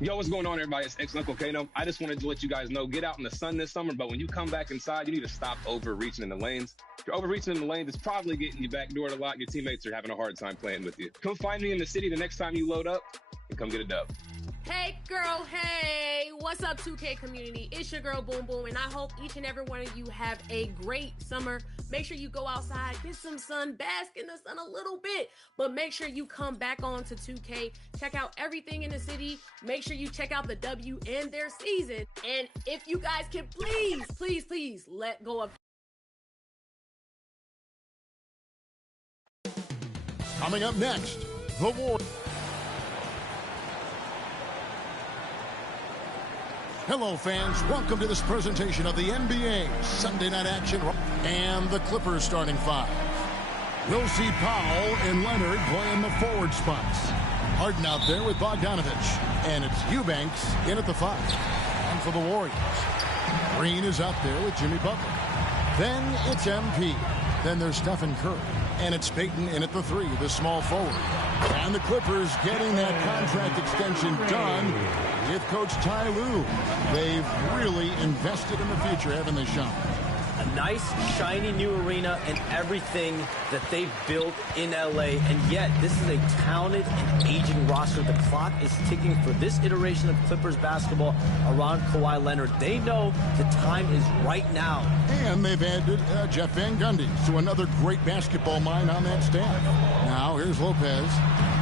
Yo, what's going on, everybody? It's Uncle Kano. I just wanted to let you guys know, get out in the sun this summer, but when you come back inside, you need to stop overreaching in the lanes. If you're overreaching in the lanes, it's probably getting you backdoored a lot. Your teammates are having a hard time playing with you. Come find me in the city the next time you load up and come get a dub. Hey girl, hey, what's up 2K community? It's your girl Boom Boom, and I hope each and every one of you have a great summer. Make sure you go outside, get some sun, bask in the sun a little bit, but make sure you come back on to 2K, check out everything in the city, make sure you check out the W and their season, and if you guys can please let go of. Coming up next, the war. Hello, fans. Welcome to this presentation of the NBA Sunday Night Action and the Clippers starting five. We'll see Powell and Leonard playing the forward spots. Harden out there with Bogdanovich, and it's Eubanks in at the five. And for the Warriors, Green is out there with Jimmy Butler. Then it's MP. Then there's Stephen Curry, and it's Peyton in at the three, the small forward. And the Clippers getting that contract extension done with Coach Ty Lue. They've really invested in the future, haven't they, Sean? A nice, shiny new arena and everything that they've built in L.A. And yet, this is a talented and aging roster. The clock is ticking for this iteration of Clippers basketball around Kawhi Leonard. They know the time is right now. And they've added Jeff Van Gundy to another great basketball mind on that staff. Now, here's Lopez.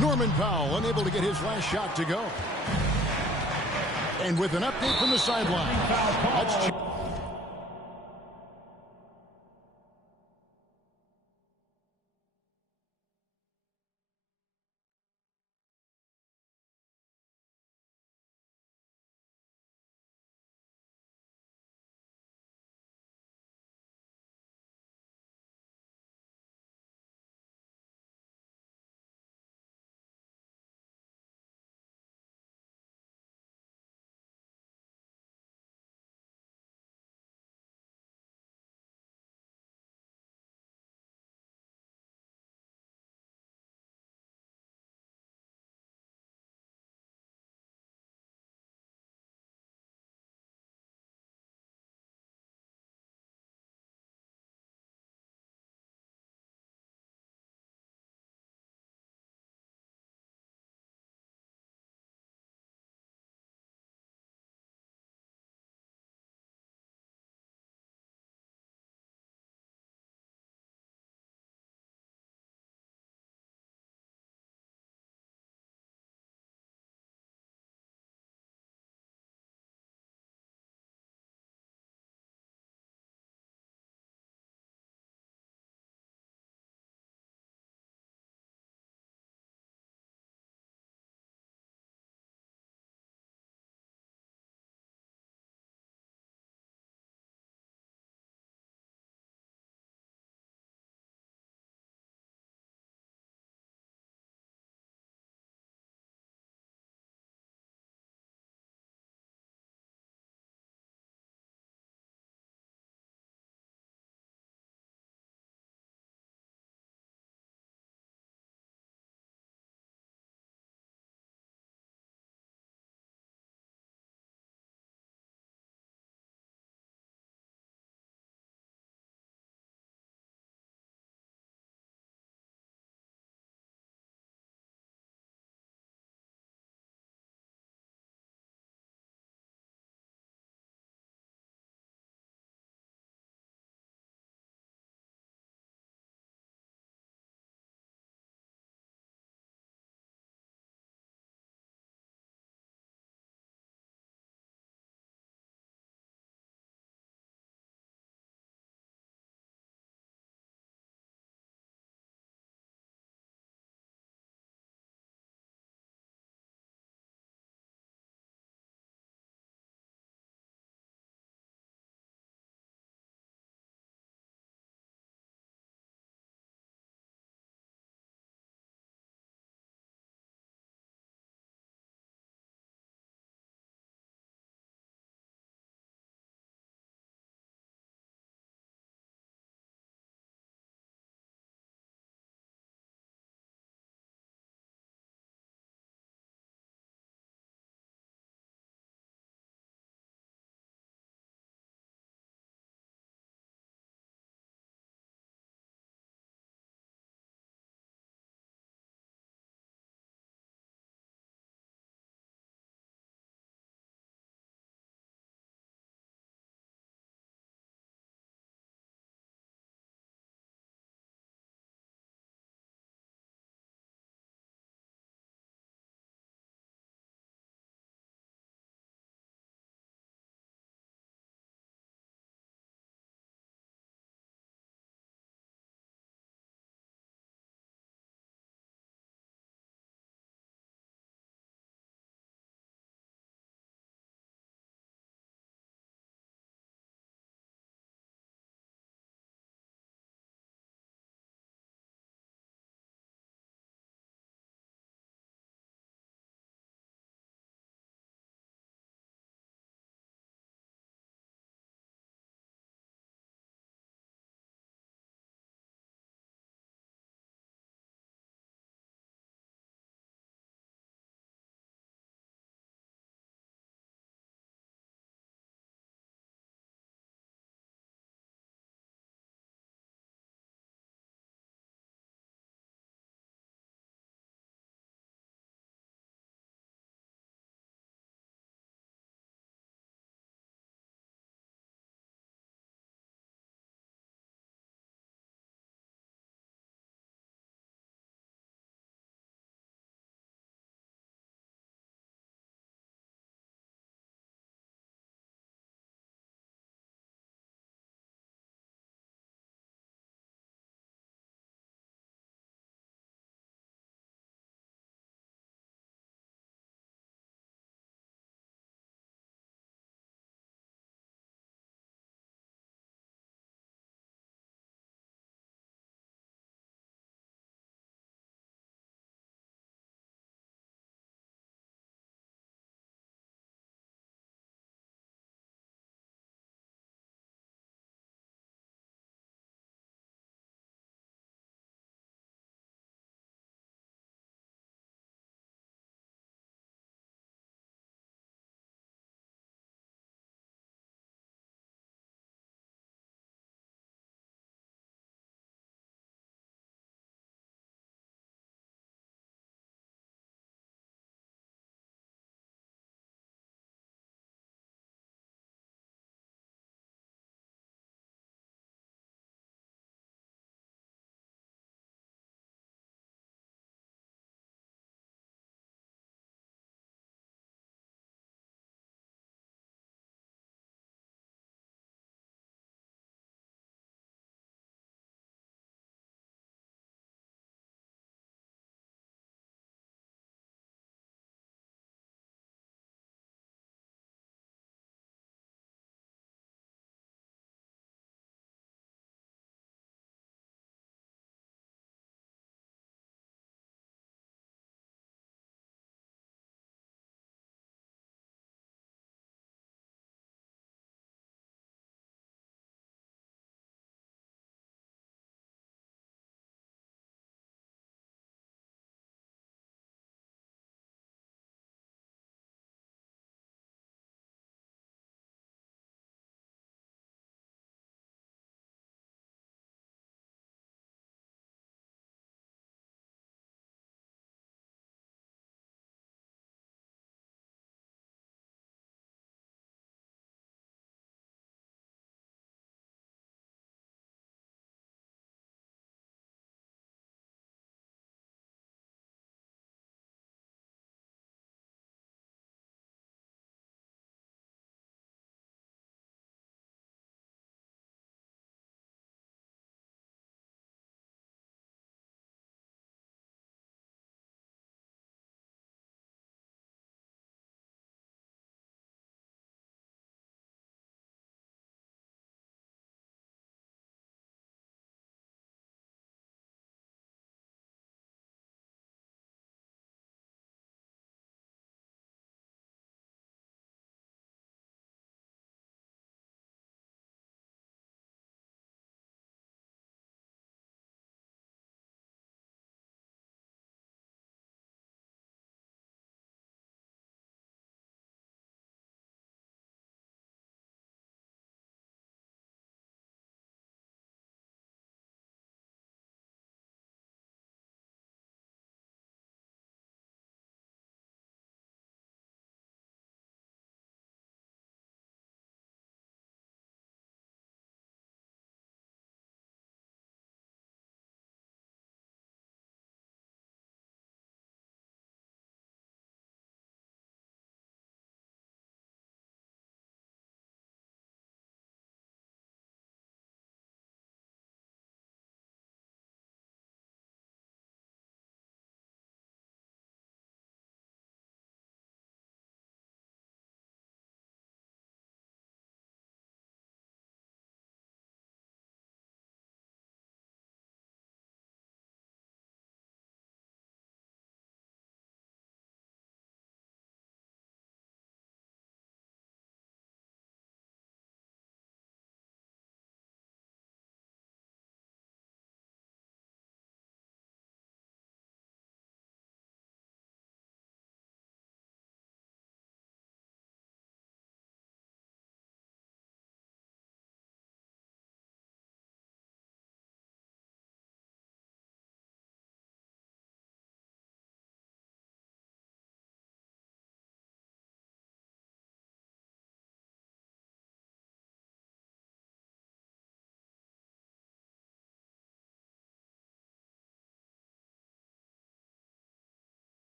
Norman Powell unable to get his last shot to go. And with an update from the sideline, that's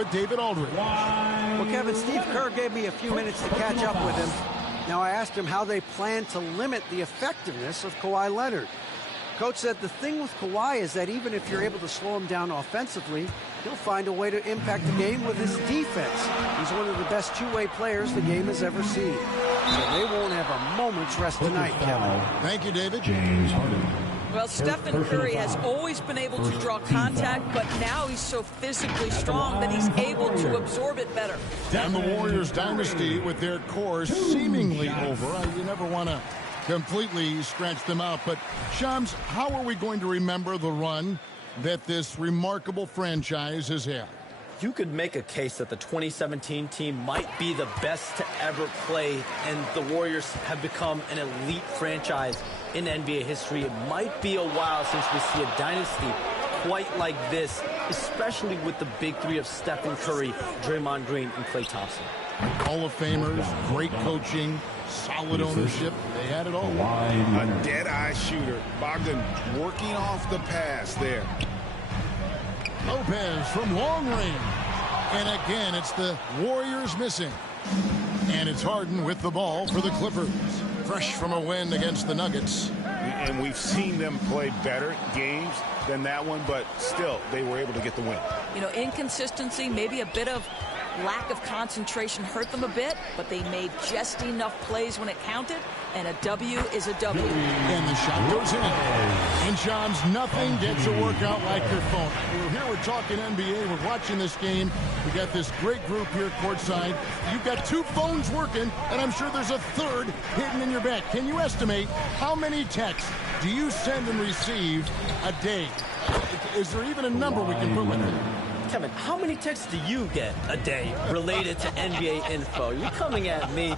with David Aldridge. Well, Kevin, Steve Kerr gave me a few minutes to catch up with him. Now, I asked him how they plan to limit the effectiveness of Kawhi Leonard. Coach said the thing with Kawhi is that even if you're able to slow him down offensively, he'll find a way to impact the game with his defense. He's one of the best two-way players the game has ever seen. So they won't have a moment's rest tonight, Kevin. Thank you, David. James Harden. Well, Stephen Curry has always been able to draw contact, but now he's so physically strong that he's able to absorb it better. And the Warriors dynasty with their core seemingly over. You never want to completely scratch them out. But, Shams, how are we going to remember the run that this remarkable franchise has had? You could make a case that the 2017 team might be the best to ever play, and the Warriors have become an elite franchise in NBA history. It might be a while since we see a dynasty quite like this, especially with the big three of Stephen Curry, Draymond Green, and Klay Thompson. Hall of Famers, great coaching, solid ownership. They had it all. A dead-eye shooter. Bogdan working off the pass there. Lopez from long range. And again, it's the Warriors missing. And it's Harden with the ball for the Clippers. Fresh from a win against the Nuggets. And we've seen them play better games than that one, but still, they were able to get the win. You know, inconsistency, maybe a bit of lack of concentration hurt them a bit, but they made just enough plays when it counted, and a W is a W. And the shot goes in. And Shams, nothing gets a workout like your phone. We're here, we're talking NBA, we're watching this game. We got this great group here courtside. You've got two phones working, and I'm sure there's a third hidden in your back. Can you estimate how many texts do you send and receive a day? Is there even a number we can put with it? Kevin, how many texts do you get a day related to NBA info? You're coming at me.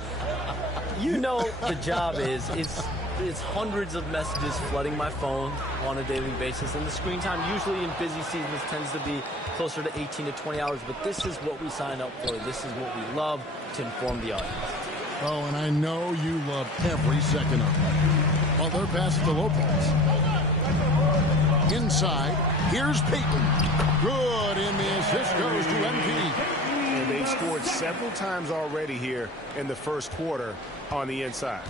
You know the job is, it's hundreds of messages flooding my phone on a daily basis. And the screen time usually in busy seasons tends to be closer to 18 to 20 hours. But this is what we signed up for. This is what we love, to inform the audience. Oh, and I know you love every second of it. Well, their pass to Lopez. Inside, here's Payton. Good, and the assist goes to MP. And they've scored several times already here in the first quarter on the inside.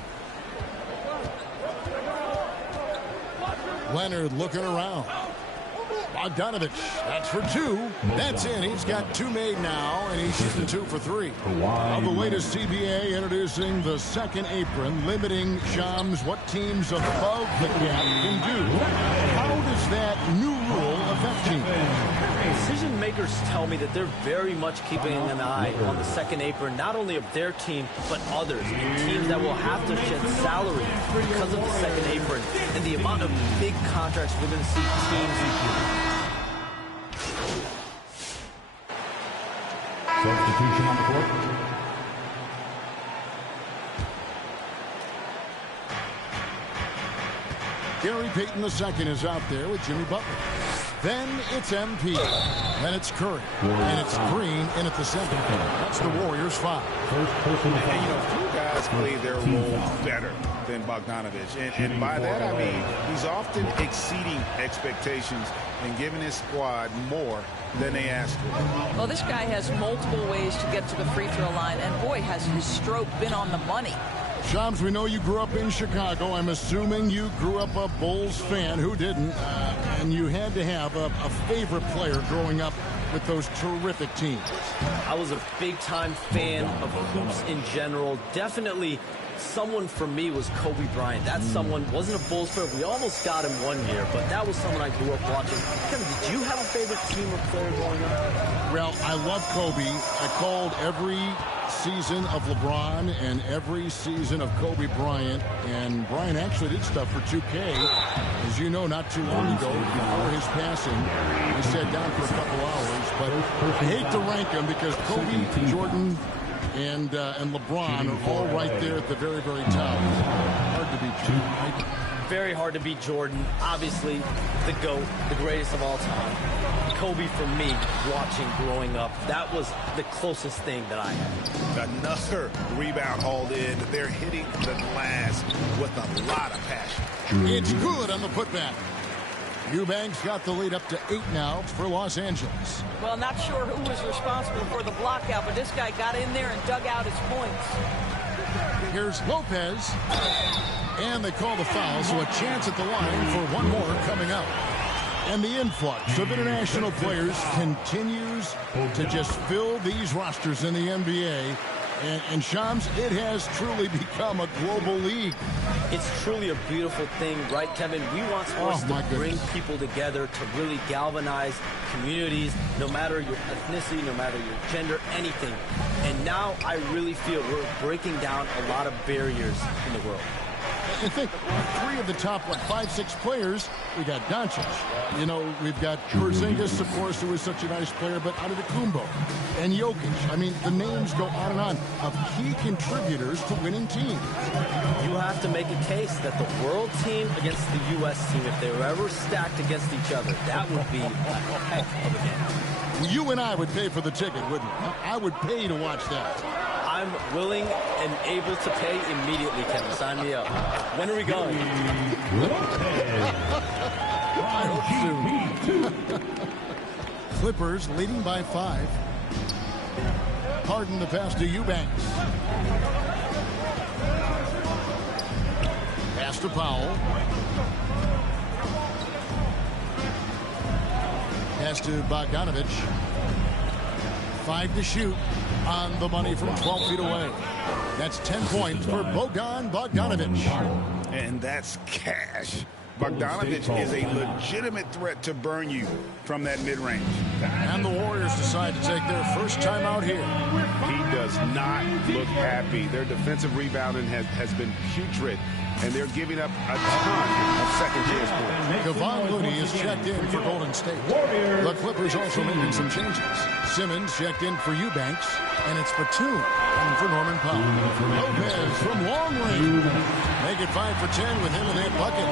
Leonard looking around. Bogdanovich, that's for two. That's in. He's got two made now, and he's shooting 2 for 3. Now the latest CBA introducing the second apron, limiting Shams what teams above the gap can do. How does that new rule affect teams? Decision makers tell me that they're very much keeping an eye on the second apron, not only of their team, but others, and teams that will have to shed salary because of the second apron and the amount of big contracts we're going to see teams. Substitution on the court. Gary Payton II is out there with Jimmy Butler. Then it's MP. Then it's Curry. And it's Green in at the center. That's the Warriors 5. And, you know, few guys play their role better than Bogdanovich. And by that, I mean, he's often exceeding expectations and giving his squad more than they asked for. Well, this guy has multiple ways to get to the free throw line, and boy, has his stroke been on the money. Shams, we know you grew up in Chicago. I'm assuming you grew up a Bulls fan. Who didn't? And you had to have a favorite player growing up with those terrific teams. I was a big-time fan of hoops in general. Definitely someone for me was Kobe Bryant. That someone wasn't a Bulls player. We almost got him one year, but that was someone I grew up watching. Kevin, did you have a favorite team or player growing up? Well, I love Kobe. I called every season of LeBron and every season of Kobe Bryant, and Bryant actually did stuff for 2K, as you know, not too long ago before his passing. I sat down for a couple hours, but I hate to rank them because Kobe, Jordan, and LeBron are all right there at the very, very top. Hard to beat Jordan. Very hard to beat Jordan. Obviously, the GOAT, the greatest of all time. Kobe, for me, watching growing up, that was the closest thing that I had. Another rebound hauled in. They're hitting the glass with a lot of passion. It's good on the putback. Eubanks got the lead up to 8 now for Los Angeles. Well, not sure who was responsible for the blockout, but this guy got in there and dug out his points. Here's Lopez. And they call the foul, so a chance at the line for one more coming up. And the influx of international players continues to just fill these rosters in the NBA. And Shams, it has truly become a global league. It's truly a beautiful thing, right, Kevin? We want sports to bring people together, to really galvanize communities, no matter your ethnicity, no matter your gender, anything. And now I really feel we're breaking down a lot of barriers in the world. I think 3 of the top, 5-6 players, we got Doncic. You know, we've got Porzingis, of course, who is such a nice player, but Antetokounmpo and Jokic. I mean, the names go on and on of key contributors to winning teams. You have to make a case that the world team against the U.S. team, if they were ever stacked against each other, that would be a heck of a game. Well, you and I would pay for the ticket, wouldn't we? I would pay to watch that. I'm willing and able to pay immediately, Kevin. Sign me up. When are we going? I hope soon. Clippers leading by 5. Harden the pass to Eubanks. Pass to Powell. Pass to Bogdanovic. 5 to shoot. On the money from 12 feet away. That's 10 points for Bojan Bogdanovic. And that's cash. Bogdanovic is a legitimate threat to burn you from that mid-range. And the Warriors decide to take their first time out here. He does not look happy. Their defensive rebounding has been putrid, and they're giving up a ton of second-chance points. Kevon Looney is checked in for Golden State. The Clippers also making some changes. Simmons checked in for Eubanks, and it's Batum and for Norman Powell. Lopez from long range. Make it 5 for 10 with him in that bucket.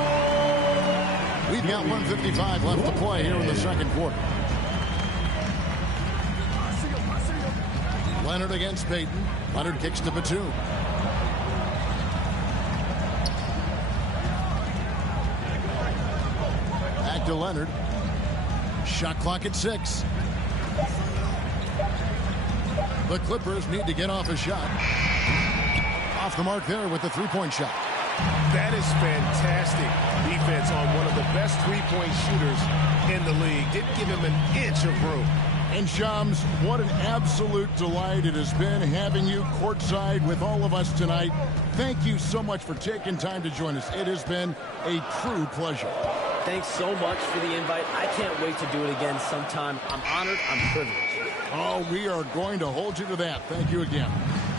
We've got 1:55 left to play here in the second quarter. Leonard against Payton. Leonard kicks to Batum. Back to Leonard. Shot clock at 6. The Clippers need to get off a shot. Off the mark there with the three-point shot. That is fantastic defense on one of the best three-point shooters in the league. Didn't give him an inch of room. And Shams, what an absolute delight it has been having you courtside with all of us tonight. Thank you so much for taking time to join us. It has been a true pleasure. Thanks so much for the invite. I can't wait to do it again sometime. I'm honored. I'm privileged. Oh, we are going to hold you to that. Thank you again.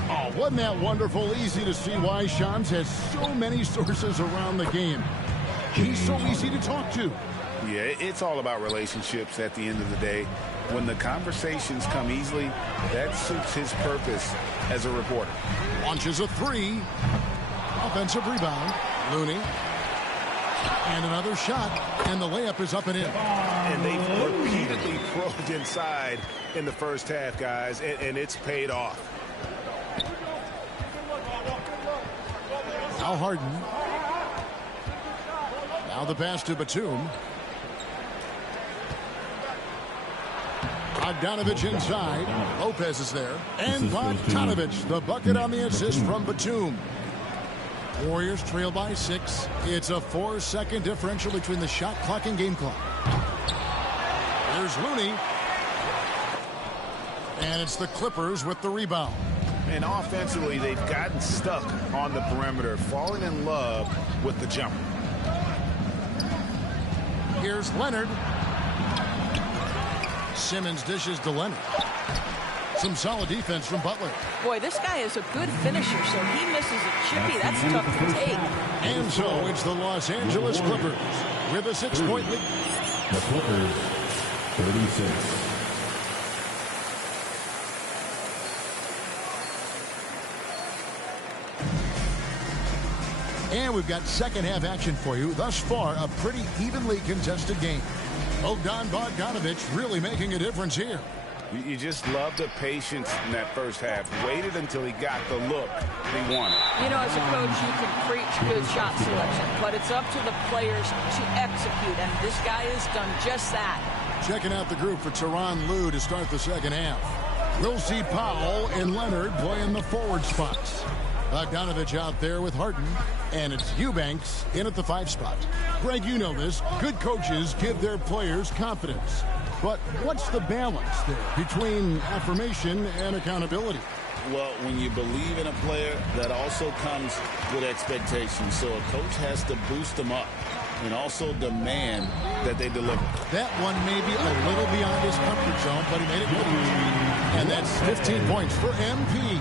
Oh, wasn't that wonderful? Easy to see why Shams has so many sources around the game. He's so easy to talk to. Yeah, it's all about relationships at the end of the day. When the conversations come easily, that suits his purpose as a reporter. Launches a 3. Offensive rebound. Looney. And another shot. And the layup is up and in. And they've repeatedly probed inside in the first half, guys, and it's paid off. Now Harden. Now the pass to Batum. Bogdanovic inside. Lopez is there. And Bogdanovic, the bucket on the assist from Batum. Warriors trail by 6. It's a 4-second differential between the shot clock and game clock. There's Looney. And it's the Clippers with the rebound. And offensively, they've gotten stuck on the perimeter, falling in love with the jumper. Here's Leonard. Simmons dishes to Leonard. Some solid defense from Butler. Boy, this guy is a good finisher, so he misses a chippy. That's tough to take. And so it's the Los Angeles Clippers with a 6-point lead. The Clippers, 36. And we've got second half action for you. Thus far, a pretty evenly contested game. Bogdan Bogdanovic really making a difference here. You just love the patience in that first half. Waited until he got the look he wanted. You know, as a coach, you can preach good shot selection, but it's up to the players to execute, and this guy has done just that. Checking out the group for Tyronn Lue to start the second half. We'll see Powell and Leonard playing the forward spots. Bogdanovich out there with Harden, and it's Eubanks in at the 5 spot. Greg, you know this. Good coaches give their players confidence. But what's the balance there between affirmation and accountability? Well, when you believe in a player, that also comes with expectations. So a coach has to boost them up and also demand that they deliver. That one may be a little beyond his comfort zone, but he made it good. And that's 15 points for MP.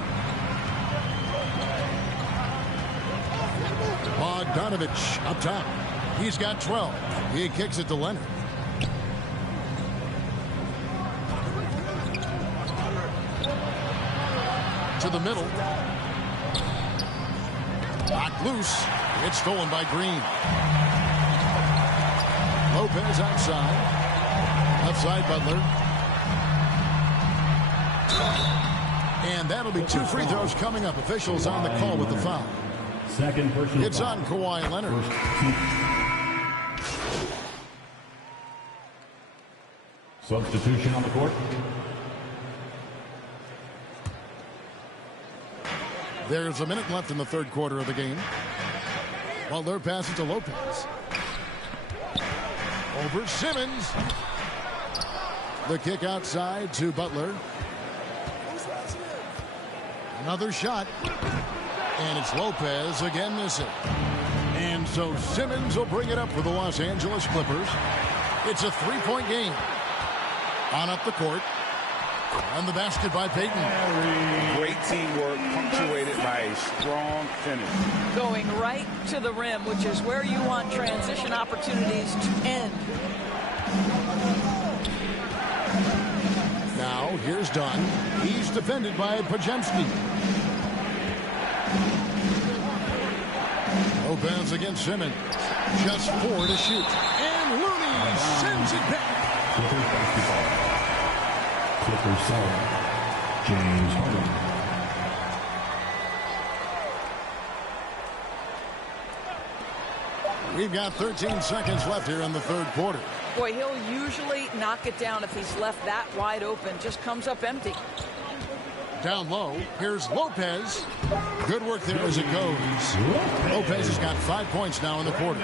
Bogdanovich up top. He's got 12. He kicks it to Leonard. To the middle. Knocked loose. It's stolen by Green. Lopez outside. Outside Butler. And that'll be 2 free throws coming up. Officials on the call with the foul. Second personal It's on Kawhi Leonard. Substitution on the court. There's a minute left in the third quarter of the game. Butler passes to Lopez. Over Simmons. The kick outside to Butler. Another shot. And it's Lopez again missing. And so Simmons will bring it up for the Los Angeles Clippers. It's a 3-point game. On up the court. And the basket by Payton. Great teamwork punctuated by a strong finish. Going right to the rim, which is where you want transition opportunities to end. Now, here's Dunn. He's defended by Podziemski. Lopez against Simmons. Just 4 to shoot. And Looney sends it back. Clippers basketball. Clippers center, James Harden. We've got 13 seconds left here in the third quarter. Boy, he'll usually knock it down if he's left that wide open. Just comes up empty. Down low, here's Lopez. Good work there as it goes. Lopez has got 5 points now in the quarter.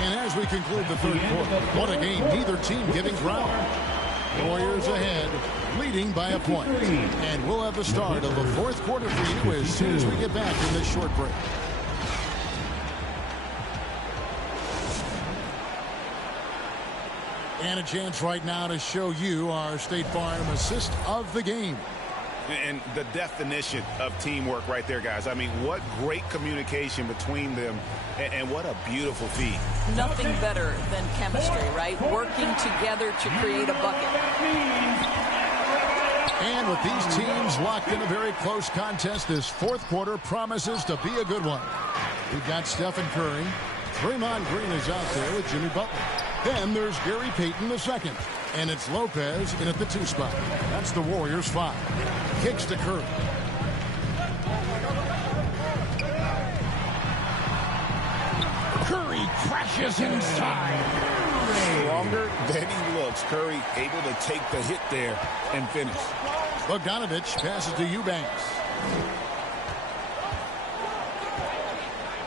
And as we conclude the third quarter, what a game. Neither team giving ground. Warriors ahead, leading by a point. And we'll have the start of the fourth quarter for you as soon as we get back in this short break. And a chance right now to show you our State Farm assist of the game. And the definition of teamwork right there, guys. I mean, what great communication between them, and what a beautiful feat. Nothing better than chemistry, right? Working together to create a bucket. And with these teams locked in a very close contest, this fourth quarter promises to be a good one. We've got Stephen Curry. Draymond Green is out there with Jimmy Butler. Then there's Gary Payton II. And it's Lopez in at the 2 spot. That's the Warriors 5. Kicks to Curry. Curry crashes inside. Stronger than he looks. Curry able to take the hit there and finish. Bogdanovich passes to Eubanks.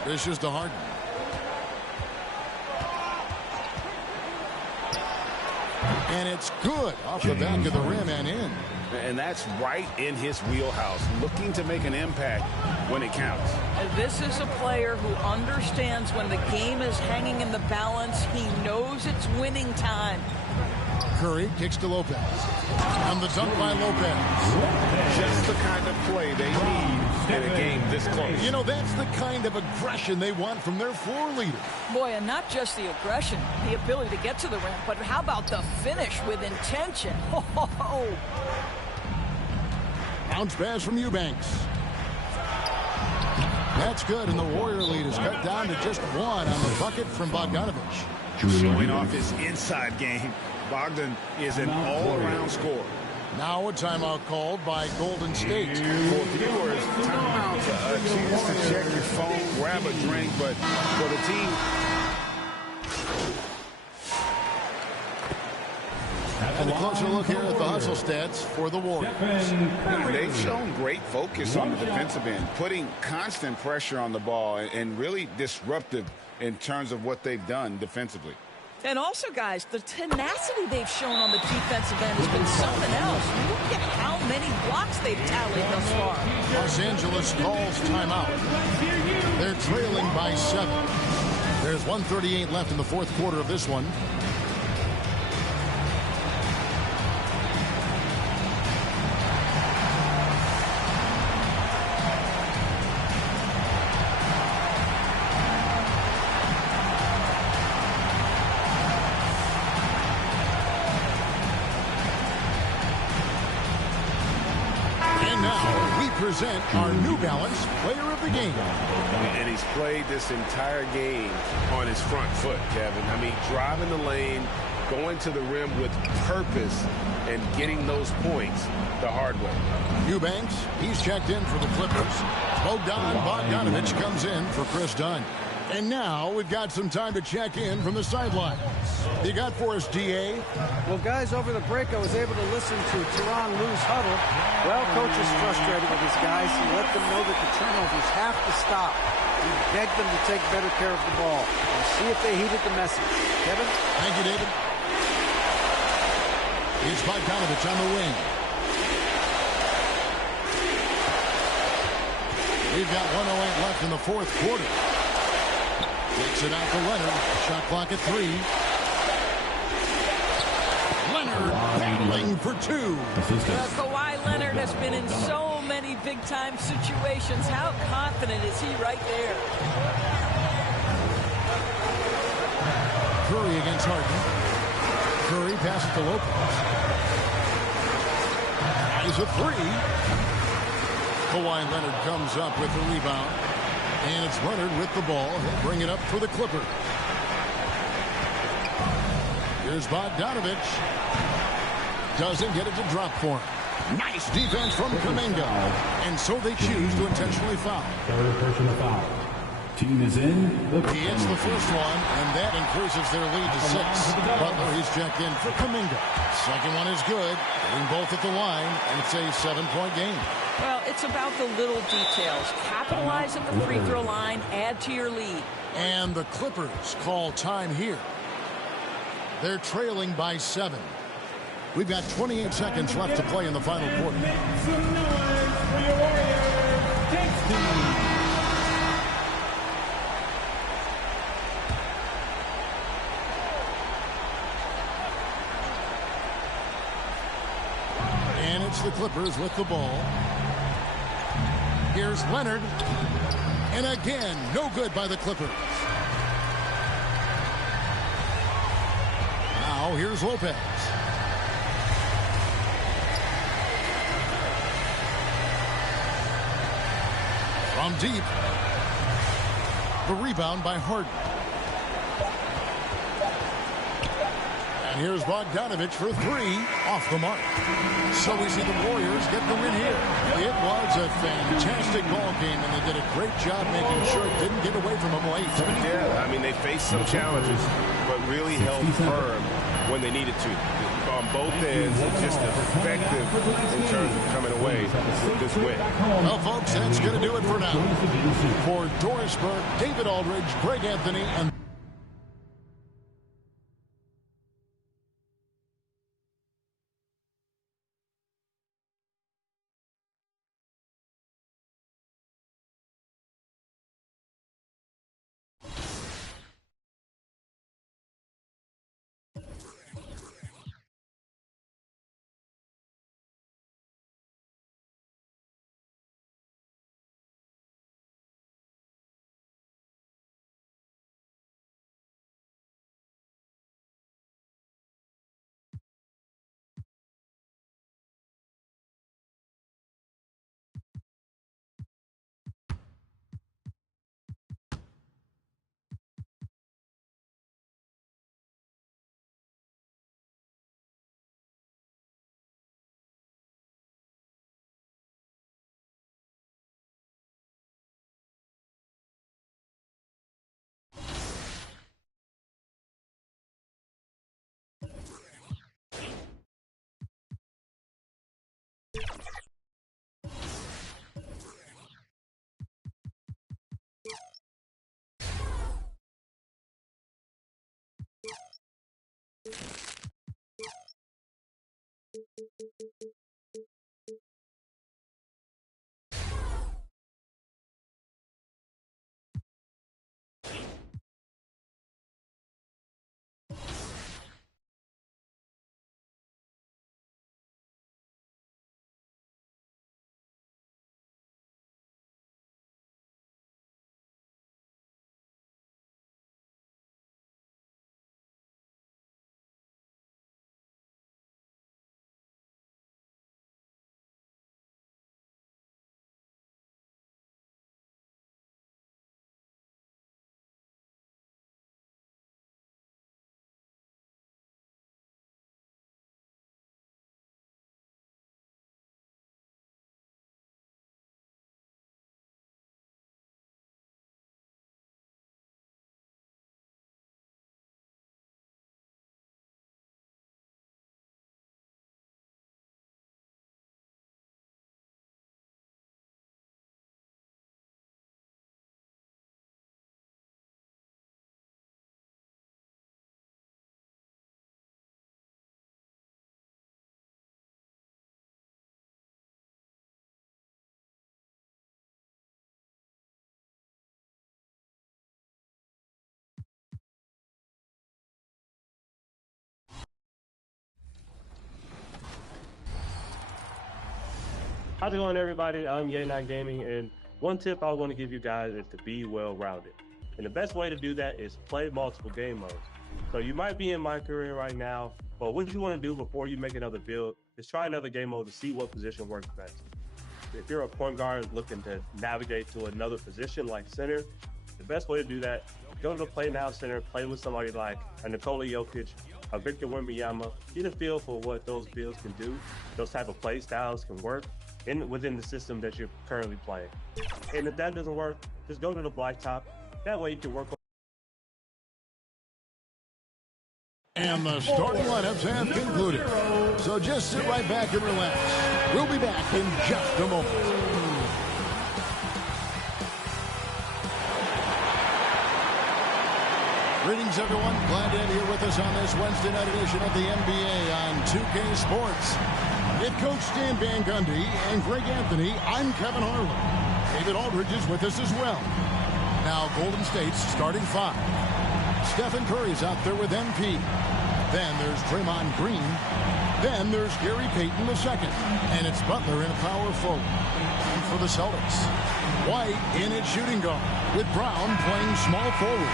This is to Harden. And it's good off the back of the rim and in. And that's right in his wheelhouse, looking to make an impact when it counts. This is a player who understands when the game is hanging in the balance. He knows it's winning time. Curry kicks to Lopez. And the dunk by Lopez. Just the kind of play they need in a game this close. You know, that's the kind of aggression they want from their floor leader. Boy, and not just the aggression, the ability to get to the rim, but how about the finish with intention? Oh. Bounce pass from Eubanks. That's good, and the Warrior lead is cut down to just 1 on the bucket from Bogdanovich. Showing off his inside game, Bogdan is an all-around scorer. Now a timeout called by Golden State. For viewers, timeout's a chance to check your phone, grab a drink, but for the team, and a closer look here at the hustle stats for the Warriors. they've shown great focus on the defensive end, putting constant pressure on the ball and really disruptive in terms of what they've done defensively. And also, guys, the tenacity they've shown on the defensive end has been something else. Look at how many blocks they've tallied thus far. Los Angeles calls timeout. They're trailing by 7. There's 1:38 left in the fourth quarter of this one. Present our New Balance Player of the Game. And he's played this entire game on his front foot, Kevin. I mean, driving the lane, going to the rim with purpose, and getting those points the hard way. Eubanks, he's checked in for the Clippers. Bogdanovich comes in for Chris Dunn. And now we've got some time to check in from the sidelines. You got for us, DA? Well, guys, over the break, I was able to listen to Tyronn Lue's huddle. Well, coach is frustrated with his guys. He let them know that the turnovers have to stop. He begged them to take better care of the ball. We'll see if they heeded the message. Kevin? Thank you, David. Here's Bogdanovich on the wing. We've got 1:08 left in the fourth quarter. Takes it out to Leonard. Shot clock at 3. Leonard battling for 2. Kawhi Leonard has been in so many big-time situations. How confident is he right there? Curry against Harden. Curry passes to Lopez. He's a 3. Kawhi Leonard comes up with the rebound. And it's Leonard with the ball. He'll bring it up for the Clippers. Here's Bogdanovich. Doesn't get it to drop for him. Nice defense from Kuminga. And so they choose to intentionally foul. Third personal foul. Team is in. He hits the first one, and that increases their lead to 6. Butler, he's checked in for Kuminga. Second one is good. Getting both at the line, and it's a 7-point game. Well, it's about the little details. Capitalize at the free throw line, add to your lead. And the Clippers call time here. They're trailing by 7. We've got 28 seconds left to play in the final quarter. Make some noise for your Warriors. Takes two. And it's the Clippers with the ball. Here's Leonard. And again, no good by the Clippers. Now here's Lopez. From deep. The rebound by Harden. And here's Bogdanovich for 3. Off the mark. So we see the Warriors get the win here. It was a fantastic ball game, and they did a great job making sure it didn't get away from them late. Yeah, I mean, they faced some challenges, but really held firm when they needed to. On both ends, and just effective in terms of coming away with this win. Well, folks, that's going to do it for now. For Doris Burke, David Aldridge, Greg Anthony, and How's it going, everybody? I'm Ye9 Gaming, and one tip I want to give you guys is to be well-rounded. And the best way to do that is play multiple game modes. So you might be in my career right now, but what you want to do before you make another build is try another game mode to see what position works best. If you're a point guard looking to navigate to another position like center, the best way to do that, go to the Play Now Center, play with somebody like a Nikola Jokic, a Victor Wembanyama, get a feel for what those builds can do, those type of play styles can work within the system that you're currently playing. And if that doesn't work, just go to the blacktop. That way you can work on. And the starting lineups have concluded. So just sit right back and relax. We'll be back in just a moment. Greetings, everyone. Glad to have you here with us on this Wednesday night edition of the NBA on 2K Sports. With Coach Stan Van Gundy and Greg Anthony, I'm Kevin Harlan. David Aldridge is with us as well. Now Golden State's starting five. Stephen Curry's out there with MP. Then there's Draymond Green. Then there's Gary Payton II. And it's Butler in power forward. And for the Celtics, White in at shooting guard with Brown playing small forward.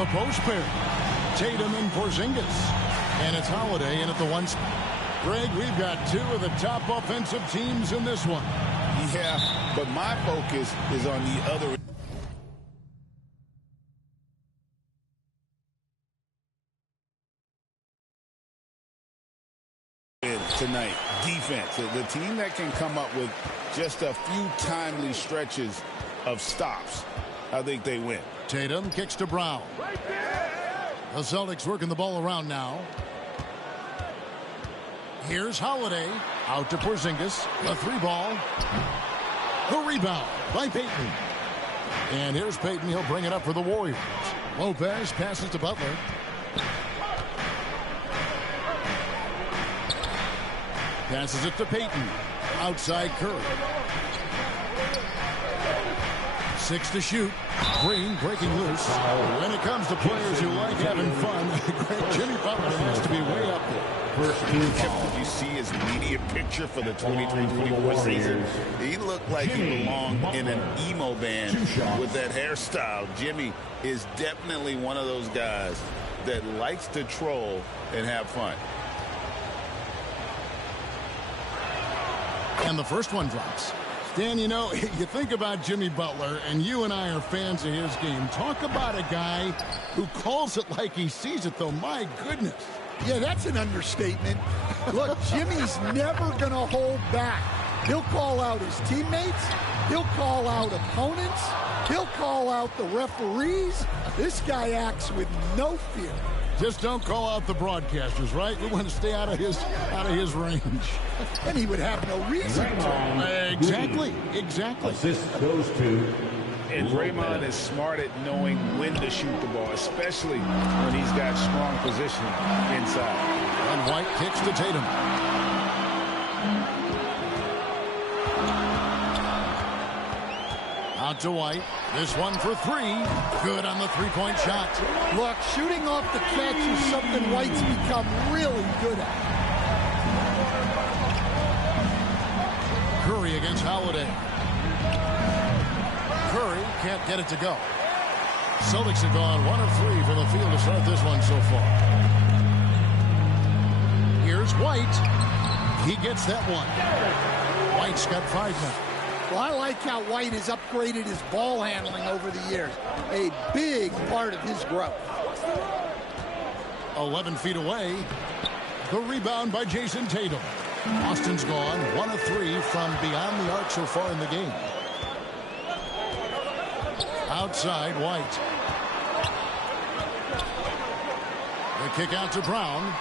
The post pair, Tatum and Porzingis. And it's Holiday in at the one spot. Greg, we've got two of the top offensive teams in this one. Yeah, but my focus is on the other. Tonight, defense. The team that can come up with just a few timely stretches of stops, I think they win. Tatum kicks to Brown. The Celtics working the ball around now. Here's Holiday. Out to Porzingis. A three ball. The rebound by Payton. And here's Payton. He'll bring it up for the Warriors. Lopez passes to Butler. Passes it to Payton. Outside Curry. 6 to shoot. Green breaking loose. When it comes to players who like having fun, Jimmy Butler has to be way up there. Did you see his media picture for the 23-24 season? He looked like he belonged in an emo band with that hairstyle. Jimmy is definitely one of those guys that likes to troll and have fun. And the first one drops. Dan, you know, you think about Jimmy Butler, and you and I are fans of his game. Talk about a guy who calls it like he sees it, though. My goodness. Yeah, that's an understatement. Look, Jimmy's never going to hold back. He'll call out his teammates. He'll call out opponents. He'll call out the referees. This guy acts with no fear. Just don't call out the broadcasters, right? We want to stay out of his range. And he would have no reason to. Exactly. Assist goes to. And Draymond is smart at knowing when to shoot the ball, especially when he's got strong position inside. And White kicks to Tatum. Out to White. This one for three. Good on the three-point shot. Look, shooting off the catch is something White's become really good at. Curry against Holiday. Curry can't get it to go. Celtics have gone 1 of 3 from the field to start this one so far. Here's White. He gets that one. White's got 5 now. Well, I like how White has upgraded his ball handling over the years. A big part of his growth. 11 feet away. The rebound by Jason Tatum. Austin's gone 1 of 3 from beyond the arc so far in the game. Outside, White. The kick out to Brown.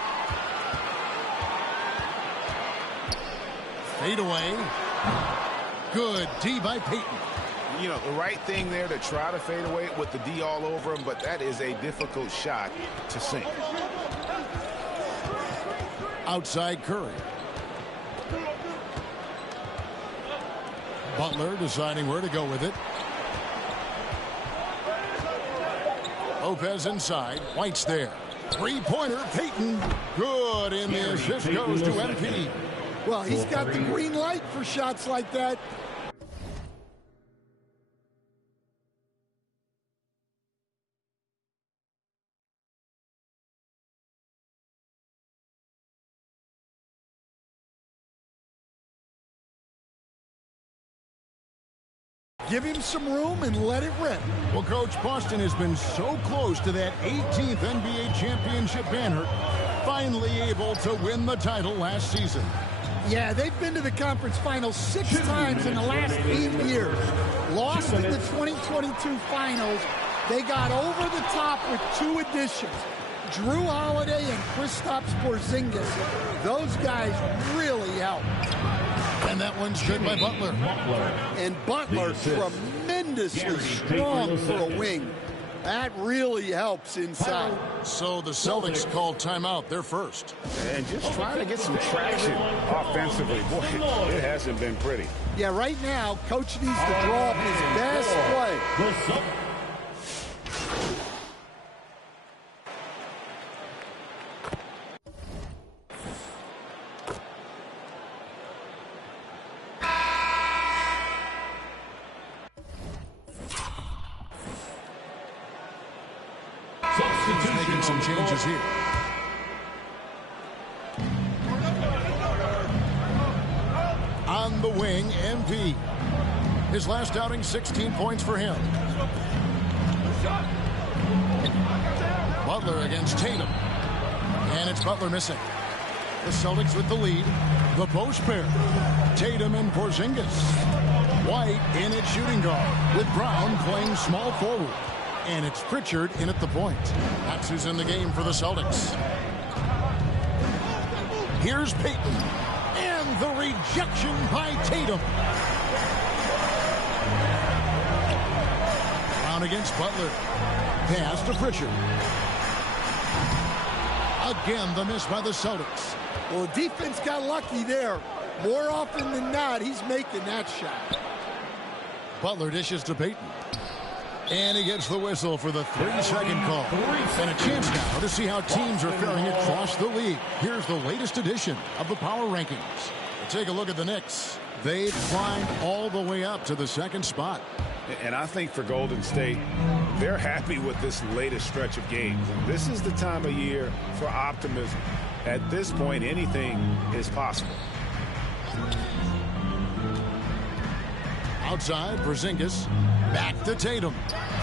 Fade away. Good D by Payton. You know, the right thing there to try to fade away with the D all over him, but that is a difficult shot to sink. Outside Curry. Butler deciding where to go with it. Lopez inside. White's there. Three-pointer, Payton. Good, and the assist goes to MP. Well, he's got the green light for shots like that. Give him some room and let it rip. Well, Coach, Boston has been so close to that 18th NBA championship banner, finally able to win the title last season. Yeah, they've been to the conference finals 6 times in the last 8 years. Lost in the 2022 finals. They got over the top with 2 additions. Drew Holiday and Kristaps Porzingis. Those guys really helped. And that one's good by Butler. And Butler tremendously strong for a wing. That really helps inside. So the Celtics called timeout. They're first. And just trying to get some traction offensively. Boy, it hasn't been pretty. Yeah, right now, Coach needs to draw up his best play. Making some changes here. On the wing, MP. His last outing, 16 points for him. Butler against Tatum. And it's Butler missing. The Celtics with the lead. The post pair. Tatum and Porzingis. White in at shooting guard, with Brown playing small forward. And it's Pritchard in at the point. That's who's in the game for the Celtics. Here's Payton. And the rejection by Tatum. Brown against Butler. Pass to Pritchard. Again, the miss by the Celtics. Well, the defense got lucky there. More often than not, he's making that shot. Butler dishes to Payton. And he gets the whistle for the 3-second call. And a chance now to see how teams are faring across the league. Here's the latest edition of the Power Rankings. Take a look at the Knicks. They've climbed all the way up to the 2nd spot. And I think for Golden State, they're happy with this latest stretch of games. And this is the time of year for optimism. At this point, anything is possible. Outside, Porzingis. Back to Tatum.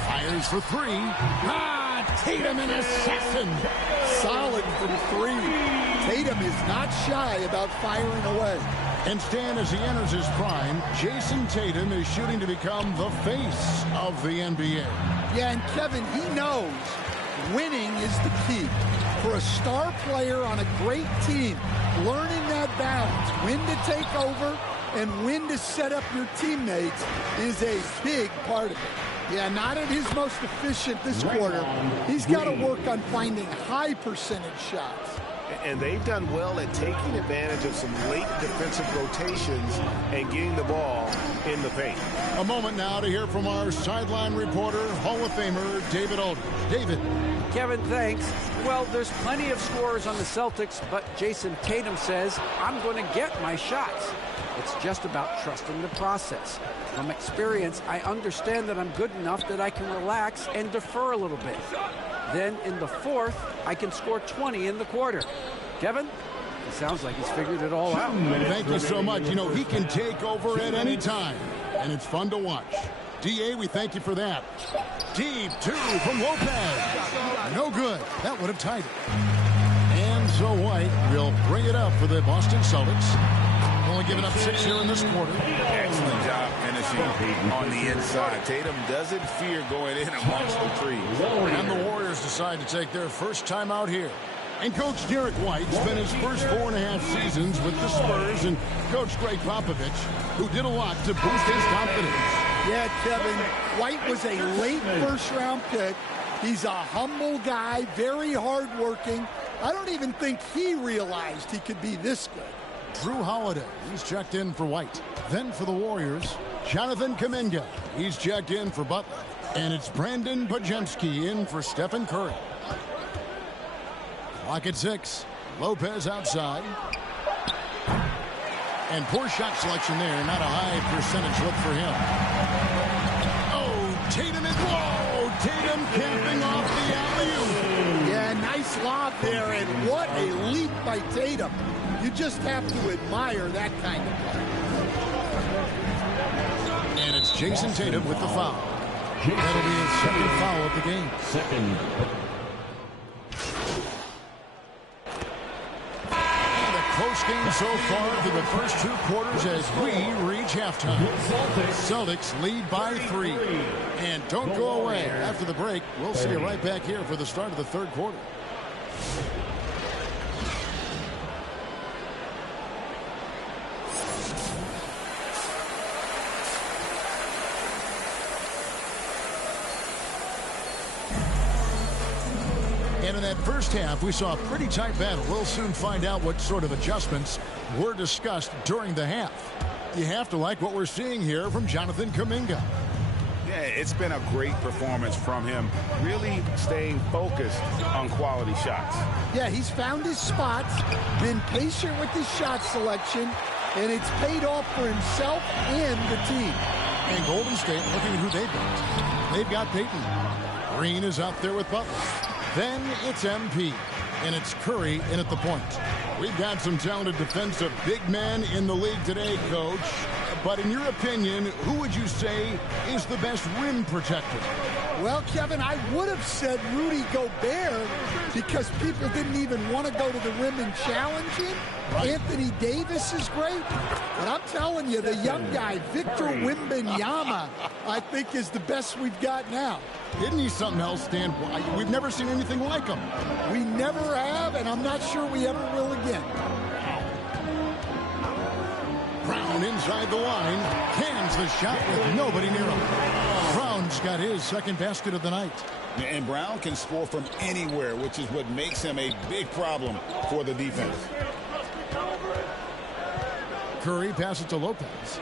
Fires for 3. Tatum an assassin. Solid from 3. Tatum is not shy about firing away. And Stan, as he enters his prime, Jason Tatum is shooting to become the face of the NBA. Yeah, and Kevin, he knows winning is the key. For a star player on a great team, learning that balance, when to take over and when to set up your teammates, is a big part of it. Yeah, not at his most efficient this quarter. He's got to work on finding high percentage shots. And they've done well at taking advantage of some late defensive rotations and getting the ball in the paint. A moment now to hear from our sideline reporter, Hall of Famer David Aldridge. David. Kevin, thanks. Well, there's plenty of scorers on the Celtics, but Jason Tatum says, I'm going to get my shots. It's just about trusting the process. From experience, I understand that I'm good enough that I can relax and defer a little bit. Then in the fourth, I can score 20 in the quarter. Kevin, it sounds like he's figured it all out. Thank you so much. You know, he can take over at any time, and it's fun to watch. D.A., we thank you for that. Deep two from Lopez. No good. That would have tied it. And so White will bring it up for the Boston Celtics. Only giving up 6 here in this quarter. Excellent job finishing on the inside. Tatum doesn't fear going in amongst the trees. And the Warriors decide to take their first time out here. And Coach Derek White spent his first 4.5 seasons with the Spurs and Coach Greg Popovich, who did a lot to boost his confidence. Yeah, Kevin, White was a late first-round pick. He's a humble guy, very hardworking. I don't even think he realized he could be this good. Drew Holiday, he's checked in for White. Then for the Warriors, Jonathan Kuminga, he's checked in for Butler. And it's Brandon Podziemski in for Stephen Curry. Clock at 6. Lopez outside. And poor shot selection there. Not a high percentage look for him. Oh, Tatum is low. Tatum camping off the alley-oop. Yeah, nice lob there, and what a leap by Tatum. You just have to admire that kind of play. And it's Jason Tatum with the foul. That'll be his second foul of the game. And a close game so far through the first 2 quarters as we reach halftime. Celtics lead by 3. And don't go away. After the break, we'll see you right back here for the start of the third quarter. And in that first half, we saw a pretty tight battle. We'll soon find out what sort of adjustments were discussed during the half. You have to like what we're seeing here from Jonathan Kuminga. Yeah, it's been a great performance from him, really staying focused on quality shots. Yeah, he's found his spots, been patient with his shot selection, and it's paid off for himself and the team. And Golden State looking at who they've got. They've got Peyton. Green is out there with Butler. Then it's MP, and it's Curry in at the point. We've got some talented defensive big men in the league today, Coach. But in your opinion, who would you say is the best rim protector? Well, Kevin, I would have said Rudy Gobert because people didn't even want to go to the rim and challenge him. Right. Anthony Davis is great. But I'm telling you, the young guy, Victor Wembanyama, I think is the best we've got now. Isn't he something else, Stan? We've never seen anything like him. We never have, and I'm not sure we ever will again. Brown inside the line, cans the shot with nobody near him. Brown's got his second basket of the night. And Brown can score from anywhere, which is what makes him a big problem for the defense. Curry passes to Lopez.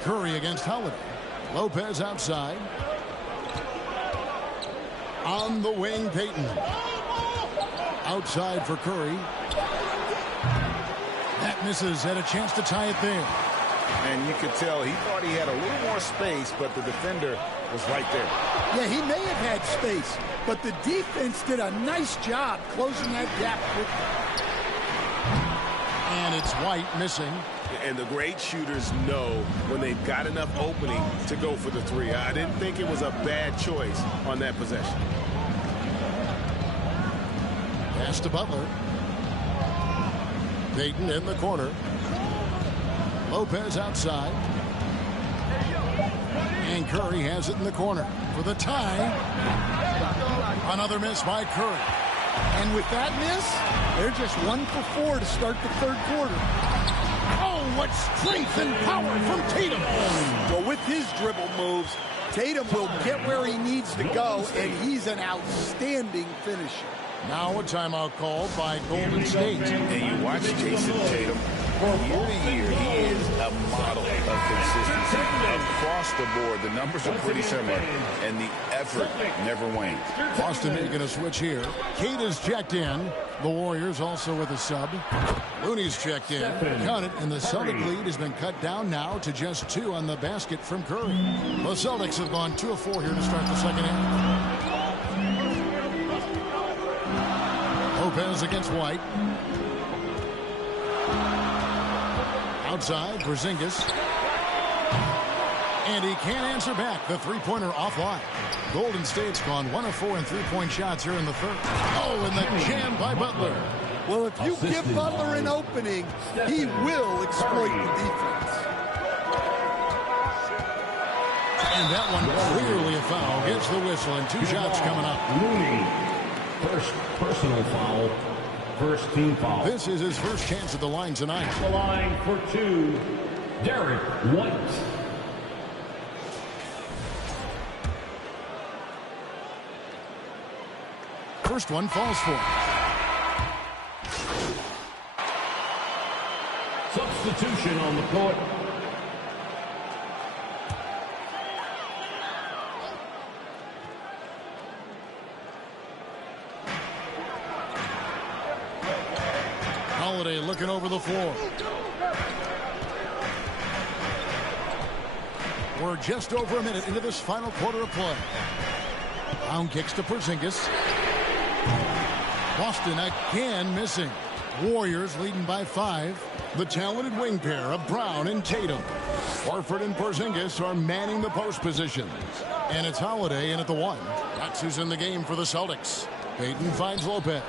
Curry against Holiday. Lopez outside. On the wing, Peyton. Outside for Curry. That misses, had a chance to tie it there. And you could tell he thought he had a little more space, but the defender was right there. Yeah, he may have had space, but the defense did a nice job closing that gap quickly. And it's White missing. And the great shooters know when they've got enough opening to go for the three. I didn't think it was a bad choice on that possession. Pass to Butler. Peyton in the corner. Lopez outside. And Curry has it in the corner for the tie. Another miss by Curry. And with that miss, they're just 1 for 4 to start the third quarter. Oh, what strength and power from Tatum. Well, with his dribble moves, Tatum will get where he needs to go, and he's an outstanding finisher. Now a timeout called by Golden State. And you watch Jason Tatum. Year to year, he is a model of consistency. Across the board, the numbers are pretty similar, and the effort never wanes. Boston making a switch here. Kate is checked in. The Warriors also with a sub. Looney's checked in. Count it, and the Celtic lead has been cut down now to just 2 on the basket from Curry. The Celtics have gone 2 of 4 here to start the second half. Lopez against White. Outside, Porzingis. And he can't answer back. The three-pointer offline. Golden State's gone 1 of 4 in three-point shots here in the third. Oh, and the jam by Butler. Well, if you give Butler an opening, he will exploit the defense. And that one clearly a foul. Gets the whistle, and 2 shots coming up. Looney, first personal foul, first team foul. This is his first chance at the line tonight. The line for 2, Derek White. First one falls for him. Substitution on the court. Holiday looking over the floor. We're just over a minute into this final quarter of play. Brown kicks to Porzingis. Boston again missing. Warriors leading by 5. The talented wing pair of Brown and Tatum. Horford and Porzingis are manning the post positions. And it's Holiday in at the 1. That's who's in the game for the Celtics. Payton finds Lopez.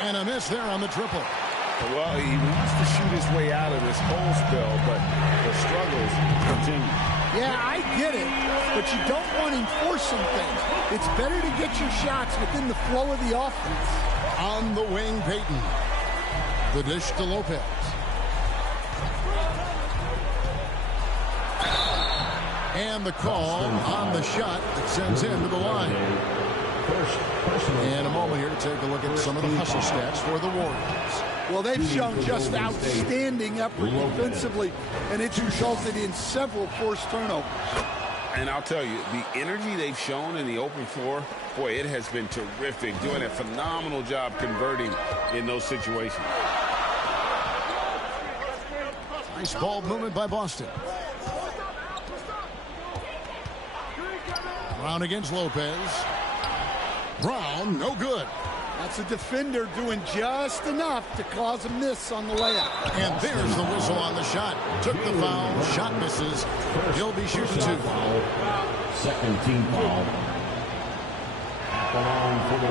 And a miss there on the triple. Well, he wants to shoot his way out of this whole spell, but the struggles continue. Yeah, I get it, but you don't want him forcing things. It's better to get your shots within the flow of the offense. On the wing, Payton. The dish to Lopez. And the call on the shot that sends him to the line. And a moment here to take a look at some of the hustle stats for the Warriors. Well, they've shown just outstanding effort defensively, and it's resulted in several forced turnovers. And I'll tell you, the energy they've shown in the open floor, boy, it has been terrific, doing a phenomenal job converting in those situations. Nice ball movement by Boston. Brown against Lopez. Brown, no good. That's a defender doing just enough to cause a miss on the layup. And there's the whistle on the shot. Took the foul. Shot misses. He'll be shooting 2. Second team foul.